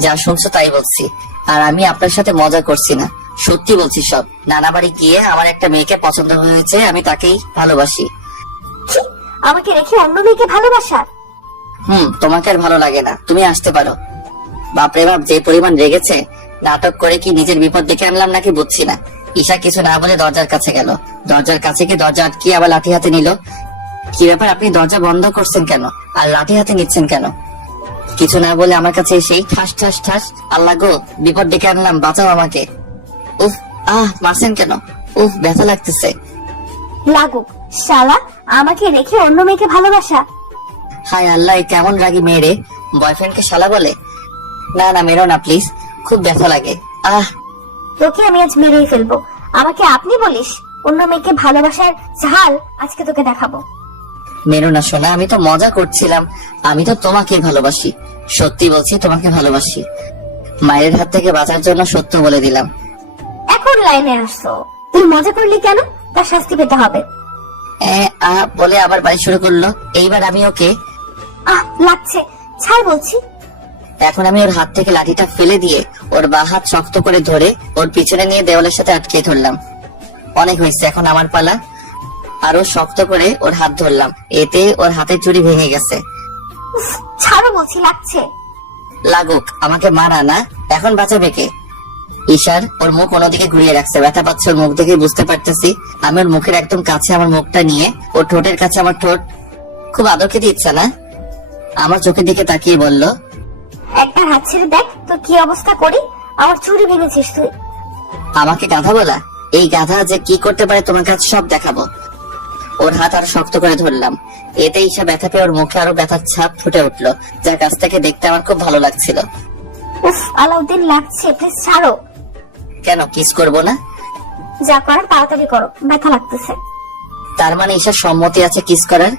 যা শুনছো তাই বলছি, আর আমি আপনার সাথে মজা করছি না, সত্যি বলছি সব। নানা বাড়ি গিয়ে আমার একটা মেয়েকে পছন্দ হয়েছে, আমি তাকেই ভালোবাসি। কি? আমাকে রেখে অন্য মেয়েকে ভালোবাসা? তোমাকে আর ভালো লাগে না, তুমি আসতে পারো। বাপরে বাপ, যে পরিমাণ রেগেছে, নাটক করে কি নিজের বিপদ ডেকে আনলাম নাকি বুঝছি না। ঈশা কিছু না বলে দরজার কাছে গেল, দরজার কাছে গিয়ে দরজা আটকিয়ে আবার লাঠি হাতে নিল। কি ব্যাপার, আপনি দরজা বন্ধ করছেন কেন? আর লাঠি হাতে নিচ্ছেন কেন? কিছু না বলে আমার কাছে এসেই ঠাস ঠাস ঠাস। আল্লাহ গো, বিপদ ডেকে আনলাম, বাঁচাও আমাকে। উফ, মারছেন কেন? উফ, ব্যথা লাগতেছে। লাগুক শালা, আমাকে রেখে অন্য মেয়েকে ভালোবাসা। হায় আল্লাহ, এ কেমন রাগী মেয়ে রে, বয়ফ্রেন্ডকে শালা বলে? না না, মেরো না প্লিজ, খুব ব্যথা লাগে। তোকে আমি আজ মেরেই ফেলবো। আমাকে আপনি বলিস? অন্য মেয়েকে ভালোবাসার ঝাল আজকে তোকে দেখাবো। মেরো না সোনা, আমি তো মজা করছিলাম। আমি তো তোমাকেই ভালোবাসি, সত্যি বলছি, তোমাকে ভালোবাসি। মায়ের হাত থেকে বাঁচার জন্য সত্য বলে দিলাম। এখন লাইনে আসছো? তুই মজা করলি কেন? তার শাস্তি পেতে হবে। বলে আবার বাড়ি শুরু করলো। এইবার আমি ওকে লাগছে, ছাড় বলছি। এখন আমি ওর হাত থেকে লাঠিটা ফেলে দিয়ে ওর বাঁ হাত শক্ত করে ধরে ওর পিছনে নিয়ে দেওয়ালের সাথে আটকে ধরলাম। অনেক হয়েছে, এখন আমার পালা। আরো শক্ত করে ওর হাত ধরলাম, এতে ওর হাতের চুড়ি ভেঙে গেছে। ছাড়ো বলছি, লাগছে। লাগুক, আমাকে মারা না, এখন বাঁচাবে কে? ঈশার ওর মুখ অন্যদিকে ঘুরিয়ে রাখছে, ব্যথা পাচ্ছে ওর মুখ দেখে বুঝতে পারতেছি। আমি ওর মুখের একদম কাছে আমার মুখটা নিয়ে ওর ঠোঁটের কাছে আমার ঠোঁট। খুব আদর খেতে ইচ্ছা না? আমার চোখের দিকে তাকিয়ে বলল, একবার হাত ছেড়ে দেখ তোর কি অবস্থা করি। আমার চুড়ি ভেঙেছিস তুই। আমাকে গাধা বলা? এই গাধা যে কি করতে পারে তোমার কাছে সব দেখাবো। ওর হাত আরো শক্ত করে ধরলাম, এতে ঈশা ব্যথা পেয়ে ওর মুখে আরো ব্যথার ছাপ ফুটে উঠলো, যার কাছ থেকে দেখতে আমার খুব ভালো লাগছিল। উফ আলাউদ্দিন, লাগছে, প্লিজ ছাড়ো। কেন, কিস করবো না? যা করার তাড়াতাড়ি করো, ব্যথা লাগতেছে। তার মানে ঈশার সম্মতি আছে কিস করার?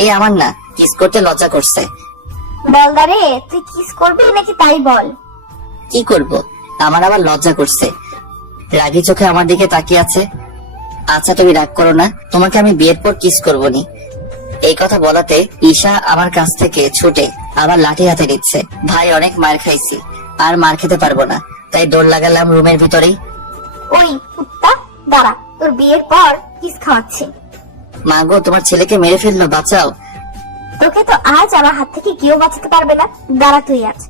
এই আমার না, কিস করতে লজ্জা করছে। বলদারে, তুই কিস করবি নাকি তাই বল। কি করব, আমার আবার লজ্জা করছে। রাগী চোখে আমার দিকে তাকিয়ে আছে। আচ্ছা তুমি রাগ করো না, তোমাকে আমি বিয়ের পর কিস করবো নি। এই কথা বলাতে ঈশা আমার কাছ থেকে ছুটে আবার লাঠি হাতে নিচ্ছে। ভাই, অনেক মার খাইছি, আর মার খেতে পারবো না, তাই দৌড় লাগালাম রুমের ভিতরেই। ওই কুত্তা, দাঁড়া, তোর বিয়ের পর কিস খাওয়াচ্ছি। মা গো, তোমার ছেলেকে মেরে ফেললো, বাঁচাও। তোকে তো আজ আমার হাত থেকে কেউ বাঁচাতে পারবে না। দাঁড়া তুই আজ।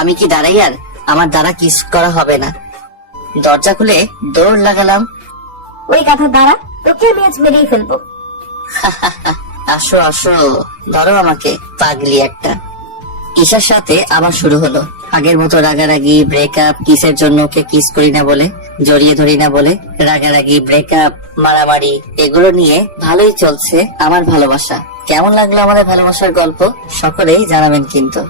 আমি কি দাঁড়াই? আর আমার দ্বারা কিস করা হবে না। দরজা খুলে দৌড় লাগালাম। ওই কথা, দাঁড়া, তোকে আমি আজ মেরেই ফেলবো। আসো আসো, ধরো আমাকে, পাগলি একটা। ঈশার সাথে আবার শুরু হলো আগের মতো রাগারাগি, ব্রেকআপ, কিসের জন্য ওকে কিস করি না বলে, জড়িয়ে ধরি না বলে, রাগারাগি, ব্রেকআপ, মারামারি, এগুলো নিয়ে ভালোই চলছে আমার ভালোবাসা। কেমন লাগলো আমাদের ভালোবাসার গল্প সকলেই জানাবেন কিন্তু।